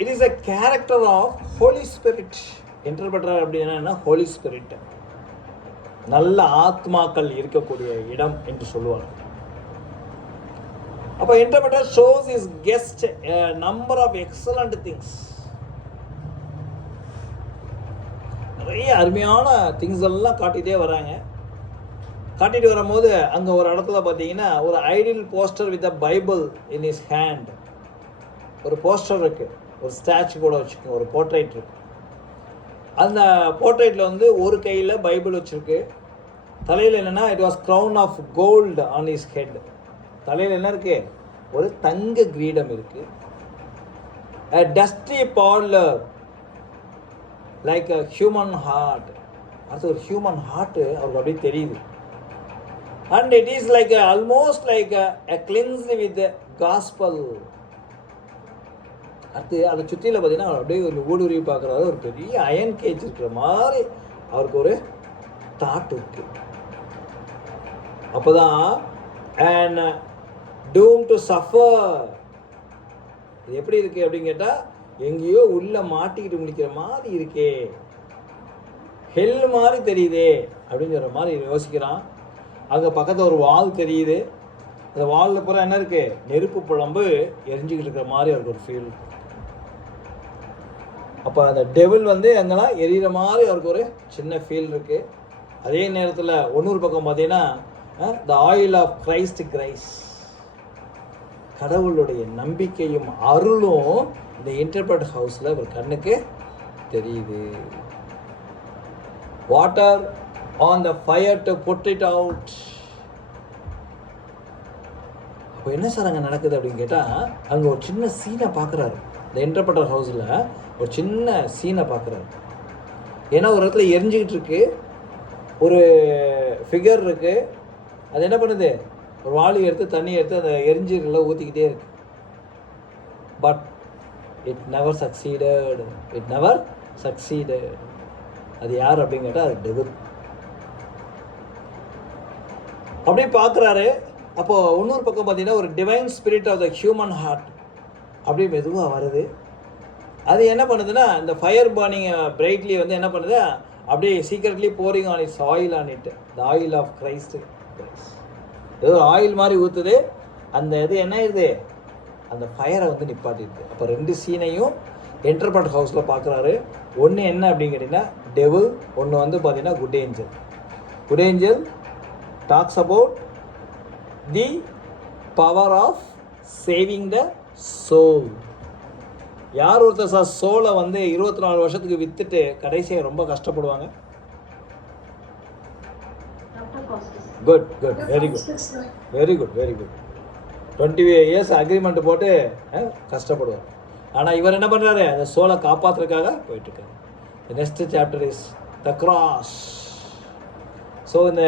it is a character of Holy Spirit. Interpreter அப்படின்னா ஹோலி ஸ்பிரிட், நல்ல ஆத்மாக்கள் இருக்கக்கூடிய இடம் என்று சொல்லுவார். அப்போ interpreter shows is guest a number of excellent things. நிறைய அருமையான திங்ஸ் எல்லாம் காட்டிகிட்டே வராங்க. காட்டிட்டு வரும்போது அங்கே ஒரு இடத்துல பார்த்தீங்கன்னா ஒரு ideal poster with a Bible in is hand. ஒரு போஸ்டர் இருக்குது, ஒரு ஸ்டாச்சு கூட வச்சுக்கோங்க, ஒரு போர்ட்ரைட் இருக்கு. அந்த போர்ட்ரைட்டில் வந்து ஒரு கையில் பைபிள் வச்சுருக்கு. தலையில் என்னென்னா it was crown of gold on his head. தலையில் என்ன இருக்குது, ஒரு தங்க கிரீடம் இருக்குது. a dusty parlor like a human heart. அது ஒரு ஹியூமன் ஹார்ட்டு அவருக்கு அப்படியே தெரியுது. And it is like almost like a cleansed with the gospel. அடுத்து அதை சுற்றியில் பார்த்தீங்கன்னா அவர் அப்படியே ஒரு ஊடுருவி பார்க்குறாரு. ஒரு பெரிய அயன் கேஜ் இருக்கிற மாதிரி அவருக்கு ஒரு தாட் இருக்கு. அப்போ தான் அண்ட் டூம் டு சஃபர். இது எப்படி இருக்குது அப்படின்னு கேட்டால் எங்கேயோ உள்ளே மாட்டிக்கிட்டு முடிக்கிற மாதிரி இருக்கே, ஹெல் மாதிரி தெரியுதே அப்படின்னு சொல்கிற மாதிரி யோசிக்கிறான். அங்கே பக்கத்தில் ஒரு வால் தெரியுது. அந்த வாலில் பூரா என்ன இருக்குது, நெருப்பு புழம்பு எரிஞ்சிக்கிட்டு இருக்கிற மாதிரி அவருக்கு ஒரு ஃபீல். அப்போ அந்த டெவில் வந்து எங்கெல்லாம் எரியிற மாதிரி அவருக்கு ஒரு சின்ன ஃபீல் இருக்குது. அதே நேரத்தில் இன்னொரு பக்கம் பார்த்தீங்கன்னா the oil of Christ grace, கடவுளுடைய நம்பிக்கையும் அருளும் இந்த இன்டர்பிரட் ஹவுஸில் ஒரு கண்ணுக்கு தெரியுது. Water on the fire to put it out. அப்போ என்ன சார் அங்கே நடக்குது அப்படின்னு கேட்டால் அங்கே ஒரு சின்ன சீனை பார்க்குறாரு. இந்த இன்டர்பிரட்டர் ஹவுஸில் ஒரு சின்ன சீனை பார்க்குறாரு. ஏன்னா ஒரு இடத்துல எரிஞ்சிக்கிட்டு இருக்கு, ஒரு ஃபிகர் இருக்குது. அது என்ன பண்ணுது, ஒரு வாளி எடுத்து தண்ணி எடுத்து அந்த எரிஞ்சிருக்கல ஊற்றிக்கிட்டே இருக்கு. But it never succeeded. அது யார் அப்படின்னு கேட்டால் அது டெவில். அப்படியே பார்க்குறாரு. அப்போது இன்னொரு பக்கம் பார்த்தீங்கன்னா ஒரு divine spirit of the human heart அப்படியே மெதுவாக வருது. அது என்ன பண்ணுதுன்னா இந்த ஃபயர் பர்னிங் பிரைட்லி வந்து என்ன பண்ணுது, அப்படியே secretly pouring on its oil on it, the oil of Christ. ஏதோ ஆயில் மாதிரி ஊற்றுது. அந்த இது என்ன ஆயிடுது, அந்த ஃபயரை வந்து நிப்பாட்டிடுது. அப்போ ரெண்டு சீனையும் இன்டர்பிரட் ஹவுஸில் பார்க்குறாரு. ஒன்று என்ன அப்படின்னு கேட்டிங்கன்னா டெவில், ஒன்று வந்து பார்த்தீங்கன்னா good angel. Good angel talks about the power of saving the soul. யார் ஒருத்தர் சார் சோலை வந்து 24 வருஷத்துக்கு விற்றுட்டு கடைசியாக ரொம்ப கஷ்டப்படுவாங்க? Good, very good. 20 years agreement போட்டு கஷ்டப்படுவார். ஆனால் இவர் என்ன பண்ணுறாரு, அந்த சோலை காப்பாற்றுறதுக்காக போயிட்டுருக்காரு. Next chapter is the cross. So இந்த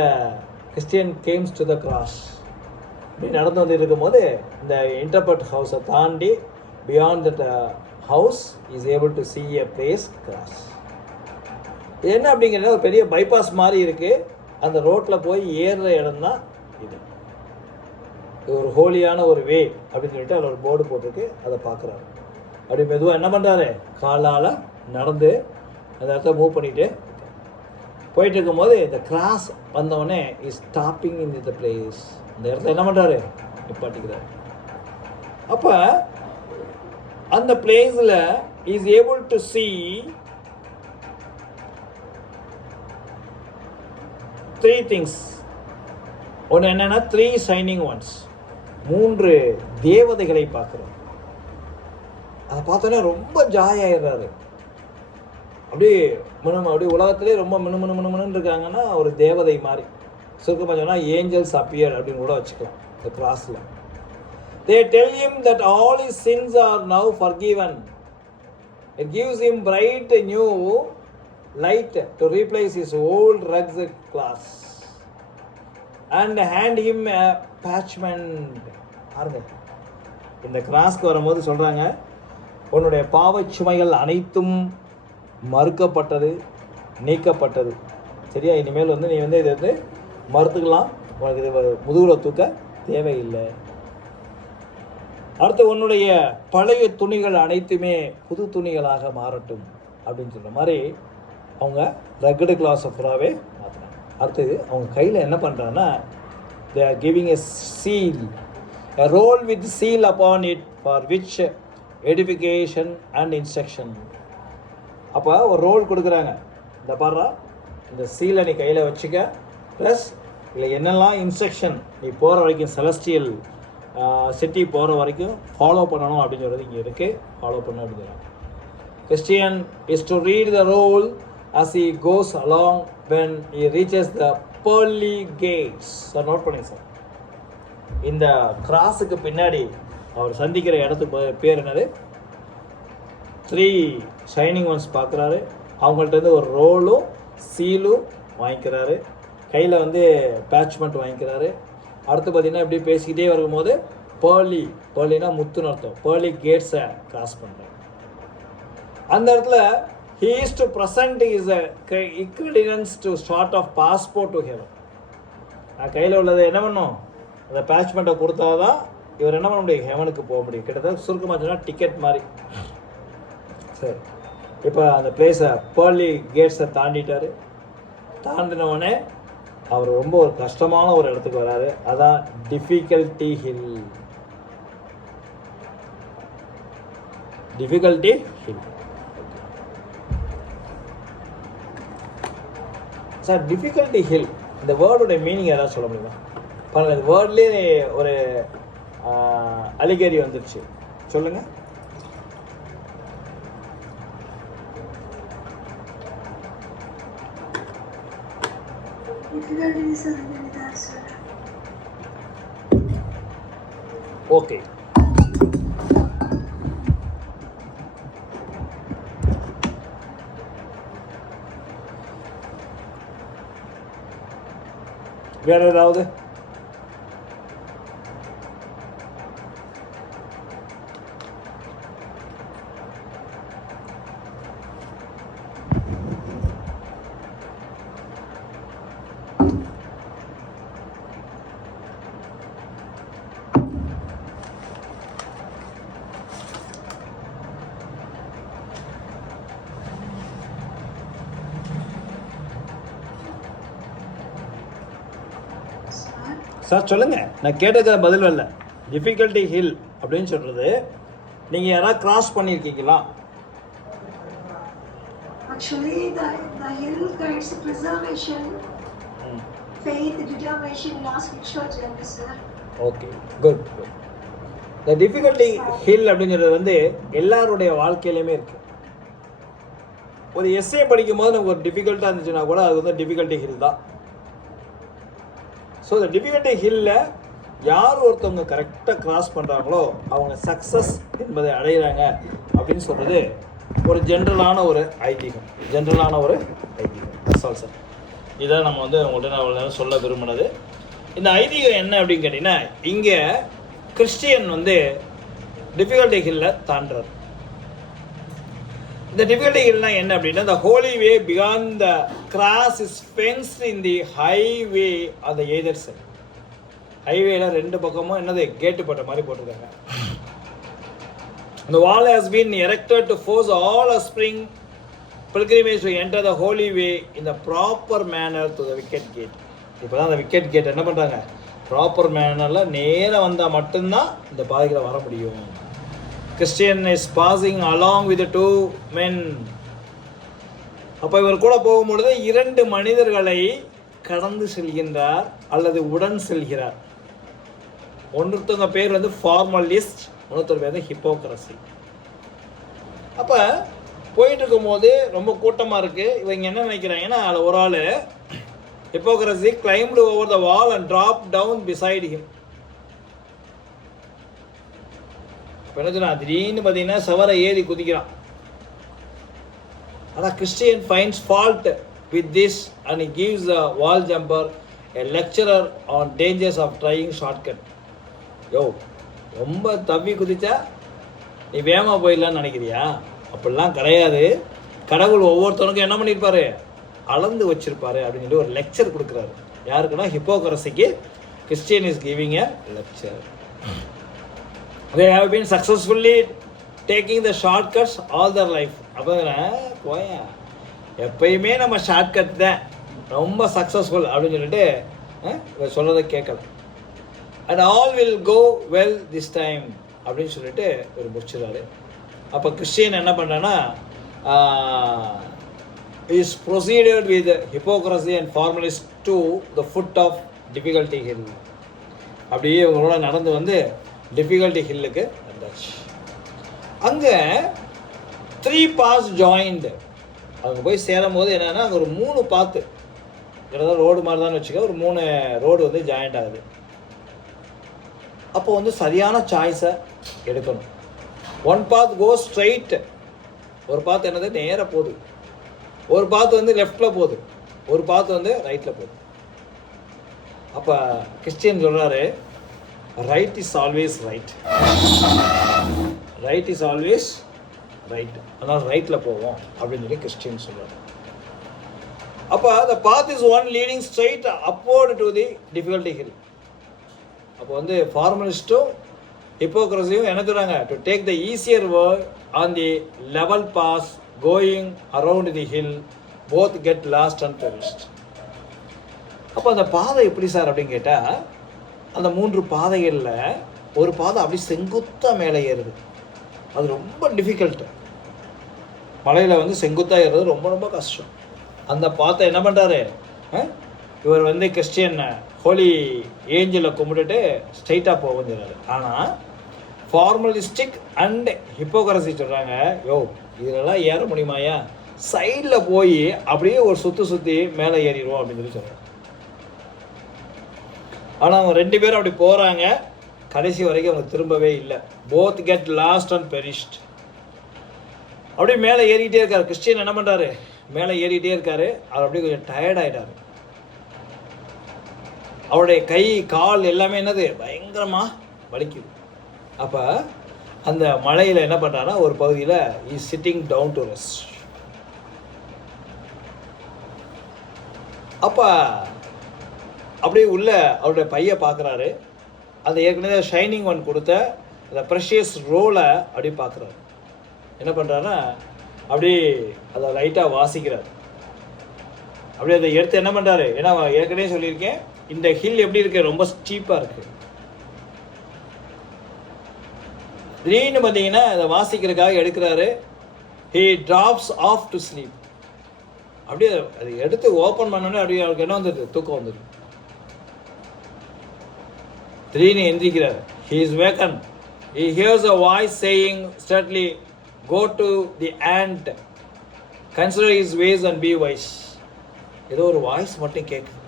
Christian comes to the cross. இப்படி நடந்து வந்து இருக்கும்போது இந்த இன்டர்பிரட் ஹவுஸை தாண்டி beyond that house is able to see a place cross. இது என்ன அப்படிங்கிறது ஒரு பெரிய பைபாஸ் மாதிரி இருக்குது. அந்த ரோட்டில் போய் ஏறுற இடம் தான் இது. இது ஒரு ஹோலியான ஒரு வே அப்படின்னு சொல்லிட்டு அதில் ஒரு போர்டு போட்டிருக்கு. அதை பார்க்குறாரு. அப்படி மெதுவாக என்ன பண்ணுறாரு, காலால் நடந்து அந்த இடத்த மூவ் பண்ணிட்டு போயிட்டு இருக்கும்போது இந்த கிராஸ் வந்தவொடனே is stopping in the place. இந்த இடத்துல என்ன பண்ணுறாரு, நிப்பாட்டிக்கிறார். அப்போ அந்த பிளேஸில் is able to see 3 things. ஒன்று என்னன்னா 3 shining ones, 3 தேவதைகளை பார்க்குறோம். அதை பார்த்தோன்னே ரொம்ப ஜாய் ஆயிடுறாரு. அப்படியே அப்படியே உலகத்திலே ரொம்ப மினுன்னு இருக்காங்கன்னா ஒரு தேவதை மாதிரி. சுருக்கமாக சொன்னால் ஏஞ்சல்ஸ் அப்பியர் அப்படின்னு கூட வச்சுக்கலாம் இந்த கிளாஸில். They tell him that all his sins are now forgiven. It gives him bright new light to replace his old rugged clothes and hand him a parchment. பாருங்க, இந்த கிராஸ்க்கு வரும்போது சொல்கிறாங்க, உன்னுடைய பாவச் சுமைகள் அனைத்தும் மறுக்கப்பட்டது, நீக்கப்பட்டது. சரியா? இனிமேல் நீ இதை மறுத்துக்கலாம், உனக்கு இது முதுகில் தூக்க தேவையில்லை. அடுத்து உன்னுடைய பழைய துணிகள் அனைத்துமே புது துணிகளாக மாறட்டும் அப்படின்னு சொல்கிற மாதிரி அவங்க ரக்கடு கிளாஸ் ஃபுல்லாகவே மாற்றுறாங்க. அடுத்தது அவங்க கையில் என்ன பண்ணுறாங்கன்னா, they are giving a seal, a roll with seal upon it for which edification and instruction. அப்போ ஒரு ரோல் கொடுக்குறாங்க. இந்த பாரு, இந்த சீலை நீ கையில் வச்சுக்க, ப்ளஸ் இதில் என்னெல்லாம் இன்ஸ்ட்ரக்ஷன் நீ போகிற வரைக்கும் செலஸ்டியல் சிட்டி போகிற வரைக்கும் ஃபாலோ பண்ணணும் அப்படின்னு சொல்கிறது இங்கே இருக்குது. ஃபாலோ பண்ணணும் அப்படின்னு சொல்கிறாங்க. Christian is to read the roll as he goes along when he reaches the pearly gates. Sir note பண்ணுங்க சார், இந்த கிராஸுக்கு பின்னாடி அவர் சந்திக்கிற இடத்துக்கு பேர் என்னது? 3 ஷைனிங் ஒன்ஸ் பார்க்குறாரு. அவங்கள்ட்ட ஒரு ரோலும் சீலும் வாங்கிக்கிறாரு. கையில் பேட்ச்மெண்ட் வாங்கிக்கிறாரு. அடுத்து பார்த்தீங்கன்னா இப்படி பேசிக்கிட்டே வரும்போது பேர்லினா முத்துன்னு அர்த்தம், பேர்லி கேட்ஸை கிராஸ் பண்ணுறாரு. அந்த இடத்துல he is to present his credence to sort of passport to heaven. நான் கையில் உள்ளதை என்ன பண்ணும், அந்த பேட்ச்மெண்ட்டை கொடுத்தாதான் இவர் என்ன பண்ண முடியும், ஹெவனுக்கு போக முடியும். கிட்டத்தட்ட சுருக்கமாக சொன்னால் டிக்கெட் மாதிரி. சரி, இப்போ அந்த பிளேஸை பேர்லி கேட்ஸை தாண்டிட்டார். தாண்டினவுடனே அவர் ரொம்ப ஒரு கஷ்டமான ஒரு இடத்துக்கு வராரு. அதான் Difficulty Hill. Difficulty Hill sir, Difficulty Hill இந்த வேர்டுடைய மீனிங் யாராவது சொல்ல முடியுமா? பாருங்கள், இந்த வேர்ட்லேயே ஒரு அலிகேரி வந்துருச்சு. சொல்லுங்கள். ஓகே, வேற ஏதாவது? சார் சொல்லுங்கள், நான் கேட்டதுக்கு பதில் வரல. டிஃபிகல்ட்டி ஹில் அப்படின்னு சொல்கிறது நீங்கள் யாராவது கிராஸ் பண்ணியிருக்கீங்களா? Actually, the hill guides preservation, faith, determination, last spiritual journey, sir. Okay, good. The difficulty hill அப்படின்னு சொல்கிறது எல்லாருடைய வாழ்க்கையிலையுமே இருக்குது. ஒரு எஸ்ஏ படிக்கும் போது நமக்கு ஒரு டிஃபிகல்ட்டாக இருந்துச்சுன்னா கூட அது டிஃபிகல்ட்டி ஹில் தான். ஸோ இந்த டிஃபிகல்ட்டி ஹில்லில் யார் ஒருத்தவங்க கரெக்டாக கிராஸ் பண்ணுறாங்களோ அவங்க சக்ஸஸ் என்பதை அடைகிறாங்க அப்படின்னு சொல்கிறது ஒரு ஜென்ரலான ஒரு ஐதீகம். சால் சார், இதான் நம்ம உங்கள்கிட்ட நான் அவ்வளோ நேரம் சொல்ல விரும்பினது. இந்த ஐதீகம் என்ன அப்படின்னு கேட்டிங்கன்னா, இங்கே கிறிஸ்டியன் டிஃபிகல்ட்டி ஹில்லை தாண்டுறார். இந்த டிஃபிகல்ட்டி ஹில்னால் என்ன அப்படின்னா, the holy way beyond the cross is fenced in the highway on the either side. ஹைவேல 2 பக்கமும் கேட்டு போட்ட மாதிரி போட்டிருக்காங்க. The wall has been erected to force all spring pilgrimage to enter the holy way in the proper manner to the wicket gate. இப்போ தான் அந்த விக்கெட் கேட் என்ன பண்ணுறாங்க, ப்ராப்பர் மேனரில் நேராக வந்தால் மட்டும்தான் இந்த பாதைகளை வர முடியும். Christian is passing along with the two men. அப்போ இவர் கூட போகும்பொழுது 2 மனிதர்களை கடந்து செல்கின்றார் அல்லது உடன் செல்கிறார். ஒருத்தவங்க பேர் வந்து ஃபார்மலிஸ்ட், இன்னொருத்தர் பேர் வந்து ஹிப்போக்ரசி. அப்போ போயிட்டு இருக்கும்போது ரொம்ப கூட்டமாக இருக்குது. இவங்க என்ன நினைக்கிறாங்கன்னா, அதில் ஒரு ஆள் hypocrisy climbed over the wall and dropped down beside him. இப்போ என்ன சொன்னா, திடீர்னு பார்த்தீங்கன்னா சவரை ஏறி குதிக்கிறான். ஆனால் Christian finds fault with this and he gives the wall jumper a lecturer on dangers of trying shortcut. யோ, ரொம்ப தப்பி குதிச்சா நீ வேகமாக போயிடலான்னு நினைக்கிறியா? அப்படிலாம் கிடையாது. கடவுள் ஒவ்வொருத்தவனுக்கும் என்ன பண்ணியிருப்பாரு, அளந்து வச்சிருப்பாரு அப்படின்னு சொல்லி ஒரு லெக்சர் கொடுக்குறாரு. யாருக்குன்னா ஹிப்போக்ரசிக்கு Christian is giving a lecture. they have been successfully taking the shortcuts all their life. அப்போ போயா, எப்பயுமே நம்ம ஷார்ட்கட் தான் ரொம்ப சக்ஸஸ்ஃபுல் அப்படின்னு சொல்லிட்டு சொல்கிறத கேட்கல. And all will go well this time அப்படின்னு சொல்லிட்டு ஒரு முடிச்சிடறாரு. அப்போ கிறிஸ்டியன் என்ன பண்ணான்னா, is proceeded with Hypocrisy and Formalist to the foot of Difficulty Hill. அப்படியே இவங்களோட நடந்து வந்து டிஃபிகல்ட்டி ஹில்லுக்கு வந்தாச்சு. அங்கே 3 paths joined. அங்கே போய் சேரும் போது என்னென்னா, அங்கே ஒரு 3 பாத்து, கிட்டத்தட்ட ரோடு மாதிரி தான் வச்சுக்க, ஒரு 3 ரோடு வந்து ஜாயிண்ட் ஆகுது. அப்போ வந்து சரியான சாய்ஸை எடுக்கணும். 1 path goes straight, ஒரு பாத்து என்னது நேராக போகுது, ஒரு பாத்து வந்து லெஃப்டில் போகுது, ஒரு பாத்து வந்து ரைட்டில் போகுது. அப்போ கிறிஸ்டியன் சொல்கிறாரு, right is always right, right is always right, அதனால் ரைட்டில் போவோம் அப்படின்னு சொல்லி கிறிஸ்டியன் சொல்கிறார். அப்போ the path is one leading straight upward to the difficulty hill. அப்போ வந்து ஃபார்மலிஸ்ட்டும் ஹிப்போக்ரஸியும் என்ன சொல்கிறாங்க, to take the easier word on the level pass going around the hill both get lost and perished. அப்போ அந்த பாதை எப்படி சார் அப்படின்னு கேட்டால், அந்த 3 பாதைகளில் ஒரு பாதை அப்படி செங்குத்தாக மேலே ஏறுது. அது ரொம்ப டிஃபிகல்ட்டு. மலையில் வந்து செங்குத்தாக ஏறுறது ரொம்ப ரொம்ப கஷ்டம். அந்த பாத்தை என்ன பண்ணுறாரு, இவர் வந்து கிறிஸ்டியன் ஹோலி ஏஞ்சலை கும்பிட்டுட்டு ஸ்ட்ரைட்டாக போகுங்கிறாரு. ஆனால் ஃபார்மலிஸ்டிக் அண்ட் ஹிப்போக்ரசி சொல்கிறாங்க, யோ இதெல்லாம் ஏற முடியுமாயா, சைடில் போய் அப்படியே ஒரு சுற்றி மேலே ஏறிடுவோம் அப்படின்னு சொல்லி சொல்கிறாங்க. ஆனால் அவங்க 2 பேரும் அப்படி போகிறாங்க, கடைசி வரைக்கும் அவங்க திரும்பவே இல்லை. Both get lost and perished. அப்படியே மேலே ஏறிக்கிட்டே இருக்காரு. கிறிஸ்டியன் என்ன பண்ணுறாரு, மேலே ஏறிக்கிட்டே இருக்காரு. அவர் அப்படியே கொஞ்சம் டயர்டாயிட்டார். அவருடைய கை கால் எல்லாமே என்னது பயங்கரமாக வலிக்குது. அப்போ அந்த மலையில் என்ன பண்ணுறாருன்னா, ஒரு பகுதியில் is sitting down to rest. அப்போ அப்படியே உள்ள அவருடைய பையை பார்க்குறாரு. அந்த ஏற்கனவே ஷைனிங் ஒன் கொடுத்த அந்த ப்ரெஷியஸ் ரோலை அப்படியே பார்க்குறாரு. என்ன பண்ணுறாருன்னா, அப்படியே அதை லைட்டாக வாசிக்கிறார். அப்படியே அதை எடுத்து என்ன பண்ணுறாரு, ஏன்னா ஏற்கனவே சொல்லியிருக்கேன், இந்த ஹில் எப்படி இருக்கு, ரொம்ப ஸ்டீப்பாக இருக்குது. திடீர்னு பார்த்தீங்கன்னா அதை வாசிக்கிறதுக்காக எடுக்கிறாரு. He drops off to sleep. அப்படியே அதை எடுத்து ஓப்பன் பண்ணோன்னே அப்படியே அவருக்கு என்ன வந்துடுது, தூக்கம் வந்துடுது. திடீர்னு எந்திரிக்கிறார். He is waken. He hears a voice saying sturdily, go to the ant, consider his ways and be wise. ஏதோ ஒரு வாய்ஸ் மட்டும் கேட்குது.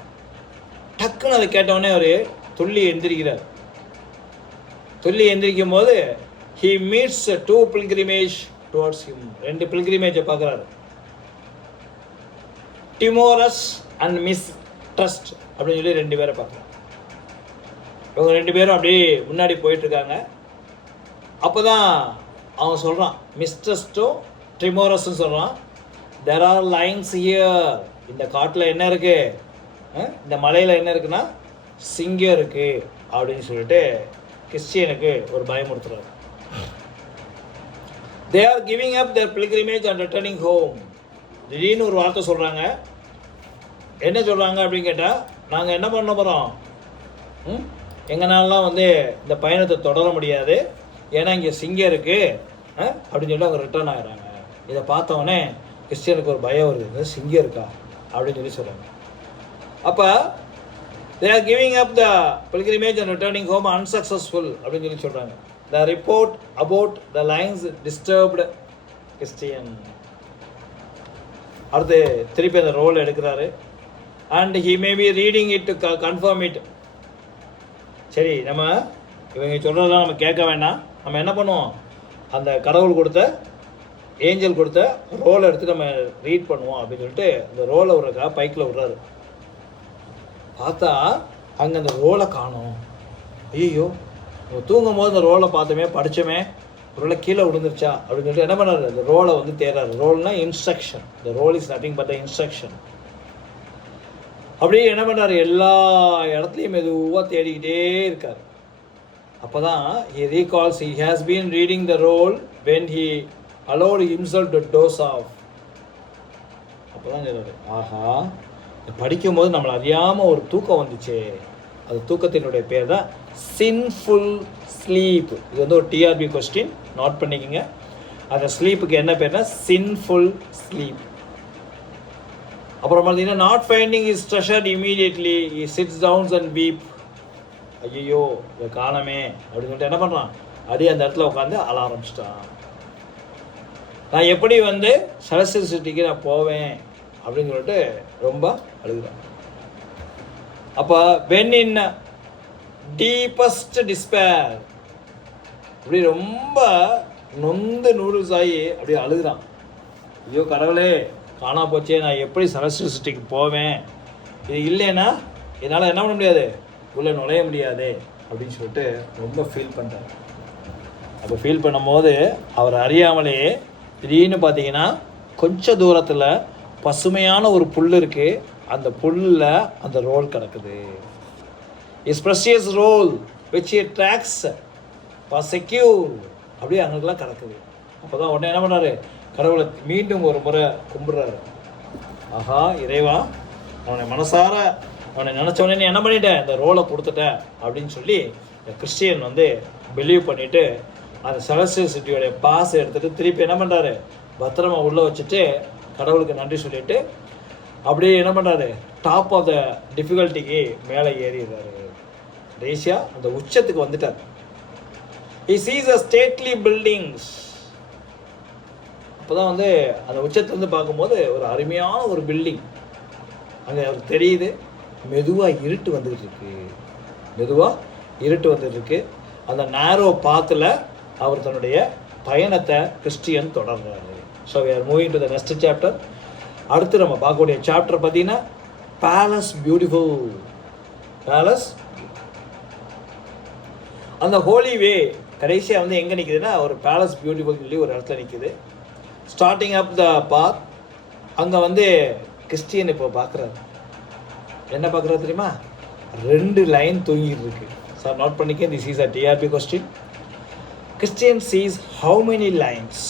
டக்குன்னு அதை கேட்டவுடனே அவர் துள்ளி எந்திரிக்கிறார். துள்ளி எந்திரிக்கும் போது he meets 2 pilgrimage towards him. 2 pilgrimage பார்க்குறாரு. டிமோரஸ் அண்ட் மிஸ்ட்ரஸ்ட் அப்படின்னு சொல்லி 2 பேரை பார்க்குறாரு. இவங்க 2 பேரும் அப்படியே முன்னாடி போயிட்டுருக்காங்க. அப்போ தான் அவன் சொல்கிறான், மிஸ்ட்ரஸ்ட்டும் ட்ரிமோரஸ்ன்னு சொல்கிறான், தெர் ஆர் லைன்ஸ் ஹியர். இந்த காட்டில் என்ன இருக்குது, இந்த மலையில் என்ன இருக்குன்னா சிங்கம் இருக்குது அப்படின்னு சொல்லிட்டு கிறிஸ்டியனுக்கு ஒரு பயமுறுத்துறாரு. They are giving up their pilgrimage and returning home. திடீர்னு ஒரு வார்த்தை சொல்கிறாங்க. என்ன சொல்கிறாங்க அப்படின்னு கேட்டால், நாங்கள் என்ன பண்ண போகிறோம், எங்களாலாம் வந்து இந்த பயணத்தை தொடர முடியாது, ஏன்னா இங்கே சிங்கம் இருக்குது அப்படின்னு சொல்லி அவங்க ரிட்டர்ன் ஆகிறாங்க. இதை பார்த்தவொடனே கிறிஸ்டியனுக்கு ஒரு பயம் வருது, சிங்கம் இருக்கா அப்படின்னு சொல்லி சொல்கிறாங்க. அப்போ they are giving up the pilgrimage and returning home unsuccessful அப்படின்னு சொல்லி சொல்கிறாங்க. The report about the lions disturbed Christian. அடுத்து திருப்பி அந்த ரோல் எடுக்கிறாரு. And he may be reading it to confirm it. சரி, நம்ம இவங்க சொல்கிறதெல்லாம் நம்ம கேட்க வேண்டாம். நம்ம என்ன பண்ணுவோம், அந்த கடவுள் கொடுத்த ஏஞ்சல் கொடுத்த ரோலை எடுத்து நம்ம ரீட் பண்ணுவோம் அப்படின்னு சொல்லிட்டு அந்த ரோலை விட்றக்கா பைக்கில் விட்றாரு. பார்த்தா அங்கே அந்த ரோலை காணோம். ஐயோ, நம்ம தூங்கும் போது அந்த ரோலை பார்த்தோமே, படித்தோமே, ரோலை கீழே விழுந்துருச்சா அப்படின்னு சொல்லிட்டு என்ன பண்ணாரு, அந்த ரோலை வந்து தேடுறாரு. ரோல்னால் instruction. The roll is nothing but the instruction. அப்படியே என்ன பண்ணார், எல்லா இடத்துலையும் மெதுவாக தேடிக்கிட்டே இருக்கார். அப்போ தான் he recalls he has been reading the roll when he allowed himself to doze off. அப்போ தான் சொல்றாரு, ஆஹா, படிக்கும்போது நம்மளை அறியாமல் ஒரு தூக்கம் வந்துச்சு. அது தூக்கத்தினுடைய பேர் தான் சின்ஃபுல் ஸ்லீப். இது வந்து ஒரு டிஆர்பி கொஸ்டின், நோட் பண்ணிக்கோங்க. அந்த ஸ்லீப்புக்கு என்ன பேர்னா சின்ஃபுல் ஸ்லீப். அப்புறம் பார்த்தீங்கன்னா not finding his treasured immediately he sits downs and weep. ஐயோ, இதை காணமே அப்படின்னு சொல்லிட்டு என்ன பண்ணுறான், அப்படியே அந்த இடத்துல உட்காந்து அழ ஆரம்பிச்சிட்டான். நான் எப்படி வந்து செலஸ்டியல் சிட்டிக்கு நான் போவேன் அப்படின்னு சொல்லிட்டு ரொம்ப அழுகுறான். அப்போ வென் இன் டீப்பஸ்ட் டிஸ்பேர், அப்படி ரொம்ப நொந்து நூடுல்ஸ் ஆகி அப்படியே அழுகுறான். ஐயோ கடவுளே, காணா போச்சே, நான் எப்படி செலஸ்டியல் சிட்டிக்கு போவேன், இது இல்லைன்னா என்னால் என்ன பண்ண முடியாது, உள்ளே நுழைய முடியாது அப்படின்னு சொல்லிட்டு ரொம்ப ஃபீல் பண்ணுறாரு. அப்போ ஃபீல் பண்ணும்போது அவர் அறியாமலே திடீர்னு பார்த்தீங்கன்னா கொஞ்சம் தூரத்தில் பசுமையான ஒரு புல் இருக்குது. அந்த புல்லில் அந்த ரோல் கிடக்குது. Is precious roll which he tracks for secure. அப்படியே அங்கெல்லாம் கிடக்குது. அப்போ தான் உடனே என்ன பண்ணாரு, கடவுளை மீண்டும் ஒரு முறை கும்பிட்றாரு. ஆஹா இறைவா, அவனை மனசார அவனை நினச்சவனே நீ என்ன பண்ணிட்டேன், இந்த ரோலை கொடுத்துட்டேன் அப்படின்னு சொல்லி இந்த கிறிஸ்டியன் வந்து பிலீவ் பண்ணிவிட்டு அந்த செலஸ்டியல் சிட்டியோடைய பாஸ் எடுத்துகிட்டு திருப்பி என்ன பண்ணுறாரு, பத்திரமா உள்ளே வச்சுட்டு கடவுளுக்கு நன்றி சொல்லிவிட்டு அப்படியே என்ன பண்ணுறாரு, டாப் ஆஃப் த டிஃபிகல்ட்டிக்கு மேலே ஏறிடுறாரு. கடைசியாக அந்த உச்சத்துக்கு வந்துட்டார். He sees a stately buildings. அப்போ தான் வந்து அந்த உச்சத்துலேருந்து பார்க்கும்போது ஒரு அருமையான ஒரு பில்டிங் அங்கே அவருக்கு தெரியுது. மெதுவாக இருட்டு வந்துக்கிட்டு இருக்கு, மெதுவாக இருட்டு வந்துட்டு இருக்கு. அந்த நேரோ பாத்தில் அவர் தன்னுடைய பயணத்தை கிறிஸ்டியன் தொடர்றாரு. So we are moving to the next chapter. அடுத்து நம்ம பார்க்கக்கூடிய சாப்டர் பார்த்தீங்கன்னா பேலஸ் பியூட்டிஃபுல். பேலஸ் அந்த ஹோலி வே கடைசியாக வந்து எங்கே நிற்குதுன்னா ஒரு பேலஸ் பியூட்டிஃபுல் சொல்லி ஒரு இடத்துல நிற்குது. ஸ்டார்டிங் அப் த பாத். அங்கே வந்து கிறிஸ்டியன் இப்போ பார்க்குறாரு. என்ன பார்க்குறது தெரியுமா, 2 லைன் தூங்கிட்டு இருக்கு. சார் நோட் பண்ணிக்க, this is a TRP question. Christian sees how many lines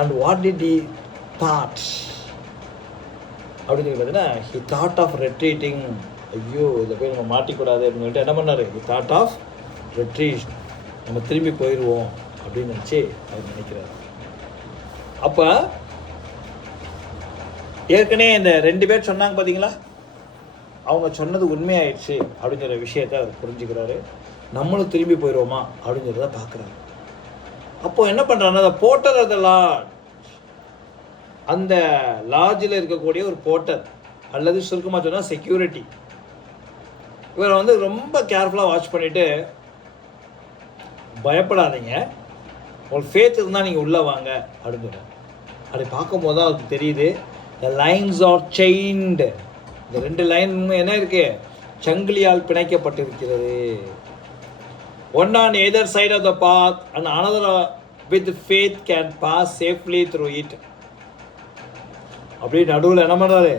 and what did he thought அப்படின்னு சொல்லி பார்த்தீங்கன்னா ஹி தாட் ஆஃப் ரெட்ரீட்டிங். ஐயோ இதை போய் நம்ம மாட்டிக்கூடாது அப்படின்னு சொல்லிட்டு என்ன பண்ணார், ஹி தாட் ஆஃப் ரெட்ரீட், நம்ம திரும்பி போயிடுவோம் அப்படின்னு நினச்சி அவர் நினைக்கிறார். அப்போ ஏற்கனவே இந்த 2 பேர் சொன்னாங்க பார்த்தீங்களா, அவங்க சொன்னது உண்மையாயிடுச்சு அப்படிங்கிற விஷயத்தை அவர் புரிஞ்சுக்கிறாரு. நம்மளும் திரும்பி போயிடுவோமா அப்படிங்கிறத பார்க்குறாரு. அப்போ என்ன பண்ணுறாருன்னா, அந்த போர்ட்டர் ஆஃப் த லார்ட், அந்த லாட்ஜில் இருக்கக்கூடிய ஒரு போர்ட்டர் அல்லது சுருக்கமாக சொன்னால் செக்யூரிட்டி, இவரை வந்து ரொம்ப கேர்ஃபுல்லாக வாட்ச் பண்ணிவிட்டு பயப்படாதீங்க, உங்களுக்கு ஃபேத் இருந்தால் நீங்கள் உள்ளே வாங்க அப்படின்னு சொல்கிறார். அப்படி பார்க்கும்போது தான் அவருக்கு தெரியுது, த லைன்ஸ் ஆர் செயின்டு. இந்த 2 லைன் என்ன இருக்கு, சங்கிலியால் பிணைக்கப்பட்டிருக்கிறது. One on either side of the path and another with faith can pass safely through it. அப்படியே நடுவில் என்ன பண்ணுறாரு,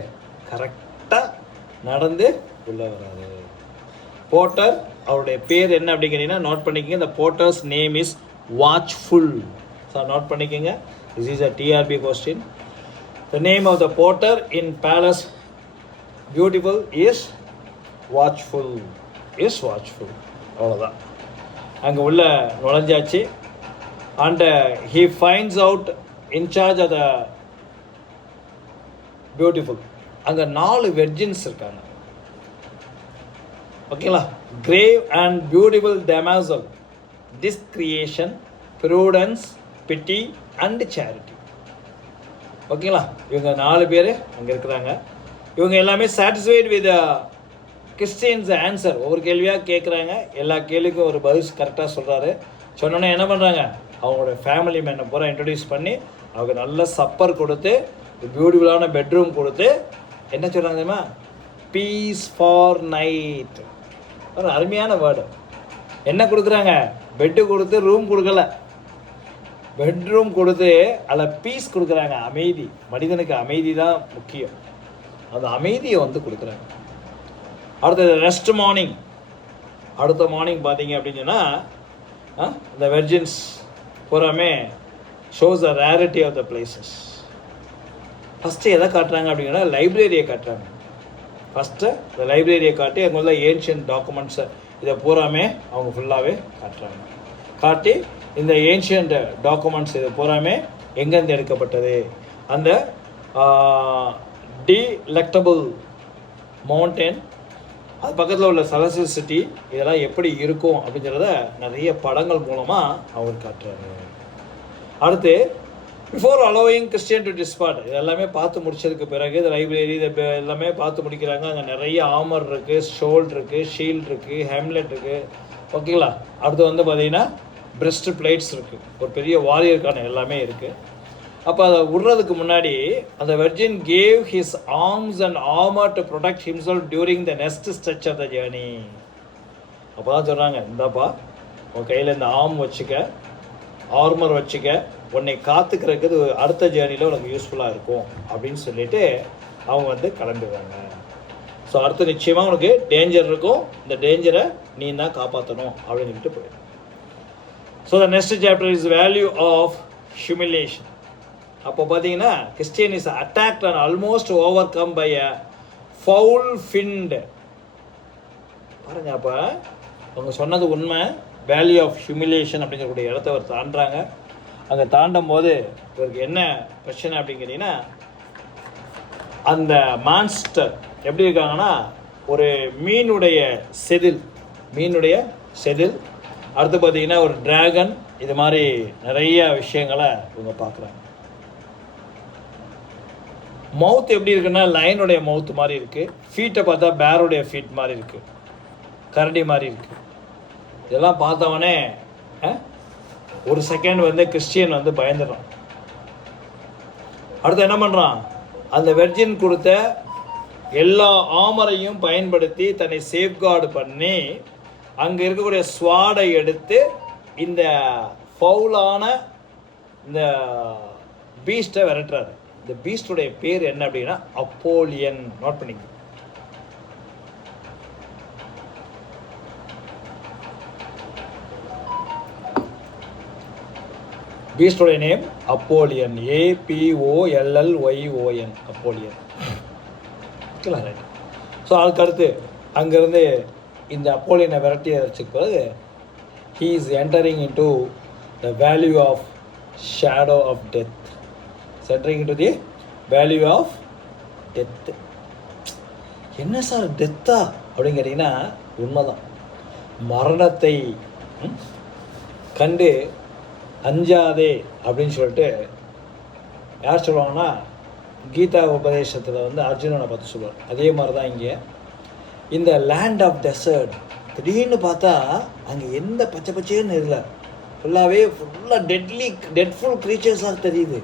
கரெக்டாக நடந்து உள்ளே வர்றாரு. போர்ட்டர் அவருடைய பேர் என்ன அப்படிங்கிறீங்கன்னா நோட் பண்ணிக்கோங்க. இந்த porter's name is Watchful. Sir note பண்ணிக்கோங்க, this is a TRP question. The name of the porter in Palace Beautiful is Watchful. அவ்வளோதான். அங்கே உள்ள நுழைஞ்சாச்சு. And he finds out in charge of the Beautiful. அங்கே 4 வெர்ஜின்ஸ் இருக்காங்க. ஓகேங்களா? Grave and beautiful damsel, discretion, prudence, piety and charity. ஓகேங்களா? இவங்க 4 பேர் அங்கே இருக்கிறாங்க. இவங்க எல்லாமே சாட்டிஸ்ஃபைட் வித் கிறிஸ்டியன்ஸ் ஆன்சர். ஒவ்வொரு கேள்வியாக கேட்குறாங்க. எல்லா கேள்விக்கும் ஒரு பதில் கரெக்டாக சொல்கிறாரு. சொன்னோன்னே என்ன பண்ணுறாங்க, அவங்களோட ஃபேமிலி மேனை பூரா இன்ட்ரடியூஸ் பண்ணி அவங்க நல்ல சப்பர் கொடுத்து பியூட்டிஃபுல்லான பெட்ரூம் கொடுத்து என்ன சொல்கிறாங்க தெரியுமா, பீஸ் ஃபார் நைட். ஒரு அருமையான வேர்டு. என்ன கொடுக்குறாங்க, பெட்டு கொடுத்து ரூம் கொடுக்கல, பெட்ரூம் கொடுத்து அதில் பீஸ் கொடுக்குறாங்க. அமைதி. மனிதனுக்கு அமைதி தான் முக்கியம். அந்த அமைதியை வந்து கொடுக்குறாங்க. அடுத்தது ரெஸ்ட் மார்னிங். அடுத்த மார்னிங் பார்த்தீங்க அப்படின்னு சொன்னால் இந்த வெர்ஜின்ஸ் பூராமே shows the rarity of the places. First எதை காட்டுறாங்க அப்படின்னா லைப்ரரியை காட்டுறாங்க. ஃபஸ்ட்டு இந்த லைப்ரரியை காட்டி அங்கே உள்ள ஏன்ஷியன்ட் டாக்குமெண்ட்ஸை இதை பூராமே அவங்க ஃபுல்லாகவே காட்டுறாங்க. காட்டி இந்த ஏன்ஷியன்ட் டாக்குமெண்ட்ஸ் இது பூராமே எங்கேருந்து எடுக்கப்பட்டது, அந்த டிலெக்டபிள் மவுண்டன், அது பக்கத்தில் உள்ள சலசல் சிட்டி, இதெல்லாம் எப்படி இருக்கும் அப்படிங்கிறத நிறைய படங்கள் மூலமாக அவர் காட்டுறாரு. அடுத்து பிஃபோர் அலோவிங் கிறிஸ்டியன் டு டிஸ்பார்ட், இது எல்லாமே பார்த்து முடிச்சதுக்கு பிறகு இந்த லைப்ரரி இதை எல்லாமே பார்த்து முடிக்கிறாங்க. அங்கே நிறைய ஆமர் இருக்குது, ஷோல்ட் இருக்குது, ஷீல்ட் இருக்குது, ஹேம்லெட் இருக்குது. ஓகேங்களா? அடுத்து வந்து பார்த்தீங்கன்னா பிரெஸ்ட் பிளேட்ஸ் இருக்குது. ஒரு பெரிய வாரியருக்கான எல்லாமே இருக்குது. அப்போ அதை விடுறதுக்கு முன்னாடி அந்த virgin gave his arms and armour to protect himself during the next stretch of the journey. அப்போ தான் சொல்கிறாங்க, இந்தாப்பா உன் கையில் இந்த ஆர்ம் வச்சுக்க, ஆர்மர் வச்சுக்க, உன்னை காத்துக்கிறதுக்கு அடுத்த ஜேர்னியில் உனக்கு யூஸ்ஃபுல்லாக இருக்கும் அப்படின்னு சொல்லிட்டு அவங்க வந்து கிளம்பிடுறாங்க. ஸோ அடுத்து நிச்சயமாக உனக்கு டேஞ்சர் இருக்கும், இந்த டேஞ்சரை நீ தான் காப்பாற்றணும் அப்படின்னு சொல்லிட்டு போயிடும். So the next chapter is value of humiliation. அப்போ பார்த்தீங்கன்னா Christian is attacked and almost overcome by a foul fiend. பாருங்க, அப்போ அவங்க சொன்னது உண்மை. வேல்யூ ஆஃப் ஹியூமிலியேஷன் அப்படிங்கக்கூடிய இடத்த அவர் தாண்டுறாங்க. அங்கே தாண்டும் போது இவருக்கு என்ன பிரச்சனை அப்படின்னு கேட்டிங்கன்னா, அந்த மான்ஸ்டர் எப்படி இருக்காங்கன்னா ஒரு மீனுடைய செதில், அடுத்து பார்த்தீங்கன்னா ஒரு டிராகன், இது மாதிரி நிறைய விஷயங்களை இவங்க பார்க்குறாங்க. மவுத் எப்படி இருக்குன்னா லைனுடைய மவுத் மாதிரி இருக்குது. ஃபீட்டை பார்த்தா பேருடைய ஃபீட் மாதிரி இருக்குது, கரடி மாதிரி இருக்குது. இதெல்லாம் பார்த்தவொடனே ஒரு செகண்ட் வந்து கிறிஸ்டியன் வந்து பயந்துடுறான். அடுத்து என்ன பண்ணுறான், அந்த வெர்ஜின் கொடுத்த எல்லா ஆமரையும் பயன்படுத்தி தன்னை சேஃப்கார்டு பண்ணி அங்கே இருக்கக்கூடிய ஸ்வாடை எடுத்து இந்த ஃபவுலான இந்த பீஸ்ட்டை விரட்டுறாரு. இந்த பீஸ்டுடைய பேர் என்ன அப்படின்னா அப்போலியன். நோட் பண்ணிக்க. பீஸ்டுடைய நேம் அப்போலியன், APOLLYON, அப்போலியன். ரைட். ஸோ அதுக்கு அடுத்து அங்கேருந்து இந்த அப்போலியனை விரட்டி வச்சுக்கு பிறகு he is entering into the value of shadow of death. Entering into the value of death. என்ன சார் டெத்தா அப்படின்னு கேட்டிங்கன்னா உண்மைதான். மரணத்தை கண்டு அஞ்சாதே அப்படின்னு சொல்லிட்டு யார் சொல்லுவாங்கன்னா கீதா உபதேசத்தில் வந்து அர்ஜுனனை பார்த்து சொல்லுவார். அதே மாதிரி தான் இங்கே இந்த லேண்ட் ஆஃப் டெசர்ட். திடீர்னு பார்த்தா அங்கே எந்த பச்சை பச்சைன்னு இல்லை, ஃபுல்லாக டெட்ஃபுல் க்ரீச்சர்ஸாக தெரியுது.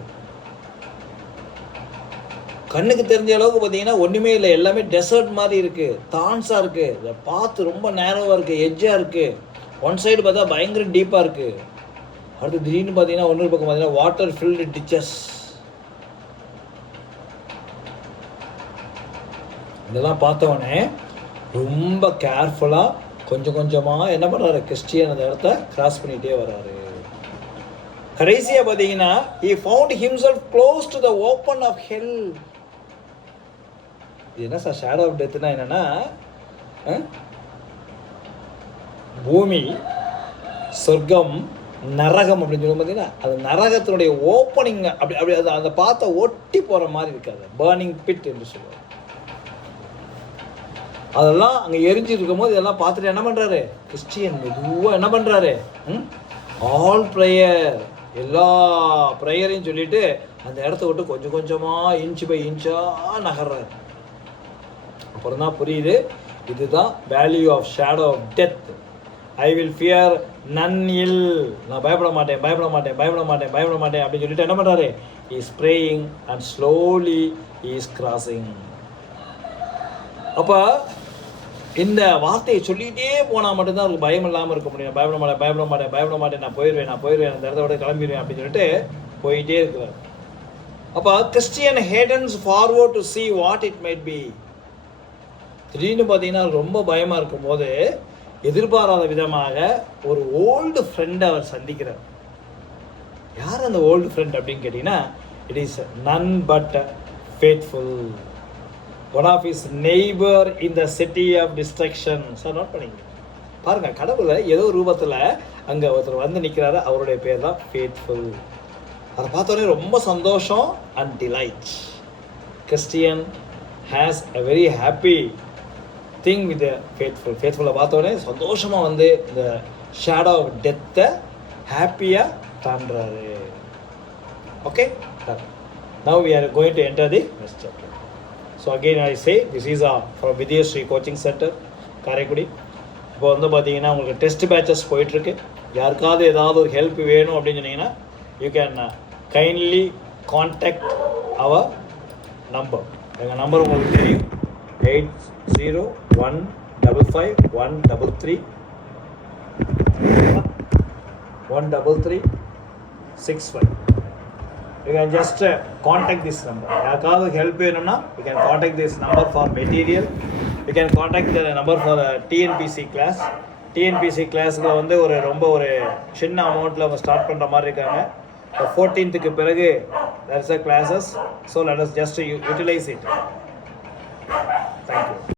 கண்ணுக்கு தெரிஞ்ச அளவுக்கு பார்த்தீங்கன்னா ஒன்றுமே இல்லை, எல்லாமே டெசர்ட் மாதிரி இருக்குது, தான்ஸாக இருக்குது. இதை பார்த்து ரொம்ப நேரோவாக இருக்குது, எட்ஜாக இருக்குது. ஒன் சைடு பார்த்தா பயங்கர டீப்பாக இருக்குது. அடுத்து திடீர்னு பார்த்தீங்கன்னா இன்னொரு பக்கம் பார்த்தீங்கன்னா வாட்டர் ஃபில்டு டிச்சஸ். இதெல்லாம் பார்த்தவொடனே ரொம்ப கேர்ஃபுல்லாக கொஞ்சம் கொஞ்சமாக என்ன பண்ணுறாரு, கிறிஸ்டியன் அந்த இடத்த கிராஸ் பண்ணிகிட்டே வர்றாரு. கடைசியாக பார்த்தீங்கன்னா he found himself close to the open of hell. இது என்ன சார் ஷேடோ ஆஃப் டெத்னா என்னென்னா பூமி சொர்க்கம் நரகம் அப்படின்னு சொல்லி பார்த்தீங்கன்னா அது நரகத்தினுடைய ஓப்பனிங் அப்படி அப்படி அது அதை பார்த்த ஒட்டி போகிற மாதிரி இருக்காது. பேர்னிங் பிட் என்று சொல்லுவாங்க. அதெல்லாம் அங்கே எரிஞ்சிட்டு இருக்கும்போது இதெல்லாம் பார்த்துட்டு என்ன பண்ணுறாரு கிறிஸ்டியன் மெதுவாக என்ன பண்ணுறாரு ஆல் ப்ரேயர் எல்லா ப்ரேயரையும் சொல்லிட்டு அந்த இடத்த விட்டு கொஞ்சம் கொஞ்சமாக இன்ச்சு பை இன்ச்சாக நகர்றாரு. அப்புறம் தான் புரியுது இதுதான் valley of shadow of death. I will fear none ill, நான் பயப்பட மாட்டேன் பயப்பட மாட்டேன் பயப்பட மாட்டேன் பயப்பட மாட்டேன் அப்படின்னு சொல்லிட்டு என்ன பண்ணுறாரு is praying and slowly is crossing. அப்போ இந்த வார்த்தையை சொல்லிகிட்டே போனால் மட்டும்தான் அவருக்கு பயம் இல்லாமல் இருக்க முடியும். பயப்பட மாட்டேன் பயப்பட மாட்டேன் பயப்பட மாட்டேன் நான் போயிடுவேன் அந்த இடத்த விட கிளம்பிடுவேன் அப்படின்னு சொல்லிட்டு போயிட்டே இருக்கிறார். அப்போ Christian hastens forward to see what it might be. திடீர்னு பார்த்தீங்கன்னா ரொம்ப பயமாக இருக்கும்போது எதிர்பாராத விதமாக ஒரு ஓல்டு ஃப்ரெண்டை அவர் சந்திக்கிறார். யார் அந்த ஓல்டு ஃப்ரெண்ட் அப்படின்னு கேட்டிங்கன்னா it is none but faithful, one of is neighbour in the city of destruction. Sir note பண்ணிங்க பாருங்கள், கடவுளை ஏதோ ரூபத்தில் அங்கே ஒருத்தர் வந்து நிற்கிறாரு, அவருடைய பேர் தான் ஃபேத்ஃபுல். அதை பார்த்தோன்னே ரொம்ப சந்தோஷம் and delight. Christian has a very happy thing with ஃபேத்ஃபுல்லை பார்த்தோன்னே சந்தோஷமாக வந்து இந்த ஷேடோ ஆஃப் டெத்தை ஹாப்பியாக தாண்டுறாரு. Okay, now we are going to enter the next chapter. So again I say this is from Vidya Sri coaching centre Karaikudi. இப்போ வந்து பார்த்தீங்கன்னா உங்களுக்கு டெஸ்ட் பேட்சஸ் போயிட்டுருக்கு. யாருக்காவது ஏதாவது ஒரு ஹெல்ப் வேணும் அப்படின்னு சொன்னீங்கன்னா you can kindly contact our number. எங்கள் நம்பர் உங்களுக்கு தெரியும் 80155133 13365. You can just contact this number. யாருக்காவது ஹெல்ப் வேணும்னா you can contact this number for material. You can contact the number for TNPC class. TNPC கிளாஸில் வந்து ரொம்ப ஒரு சின்ன அமௌண்ட்டில் அவங்க ஸ்டார்ட் பண்ணுற மாதிரி இருக்காங்க. 14th பிறகு there is a classes, so let us just utilize it.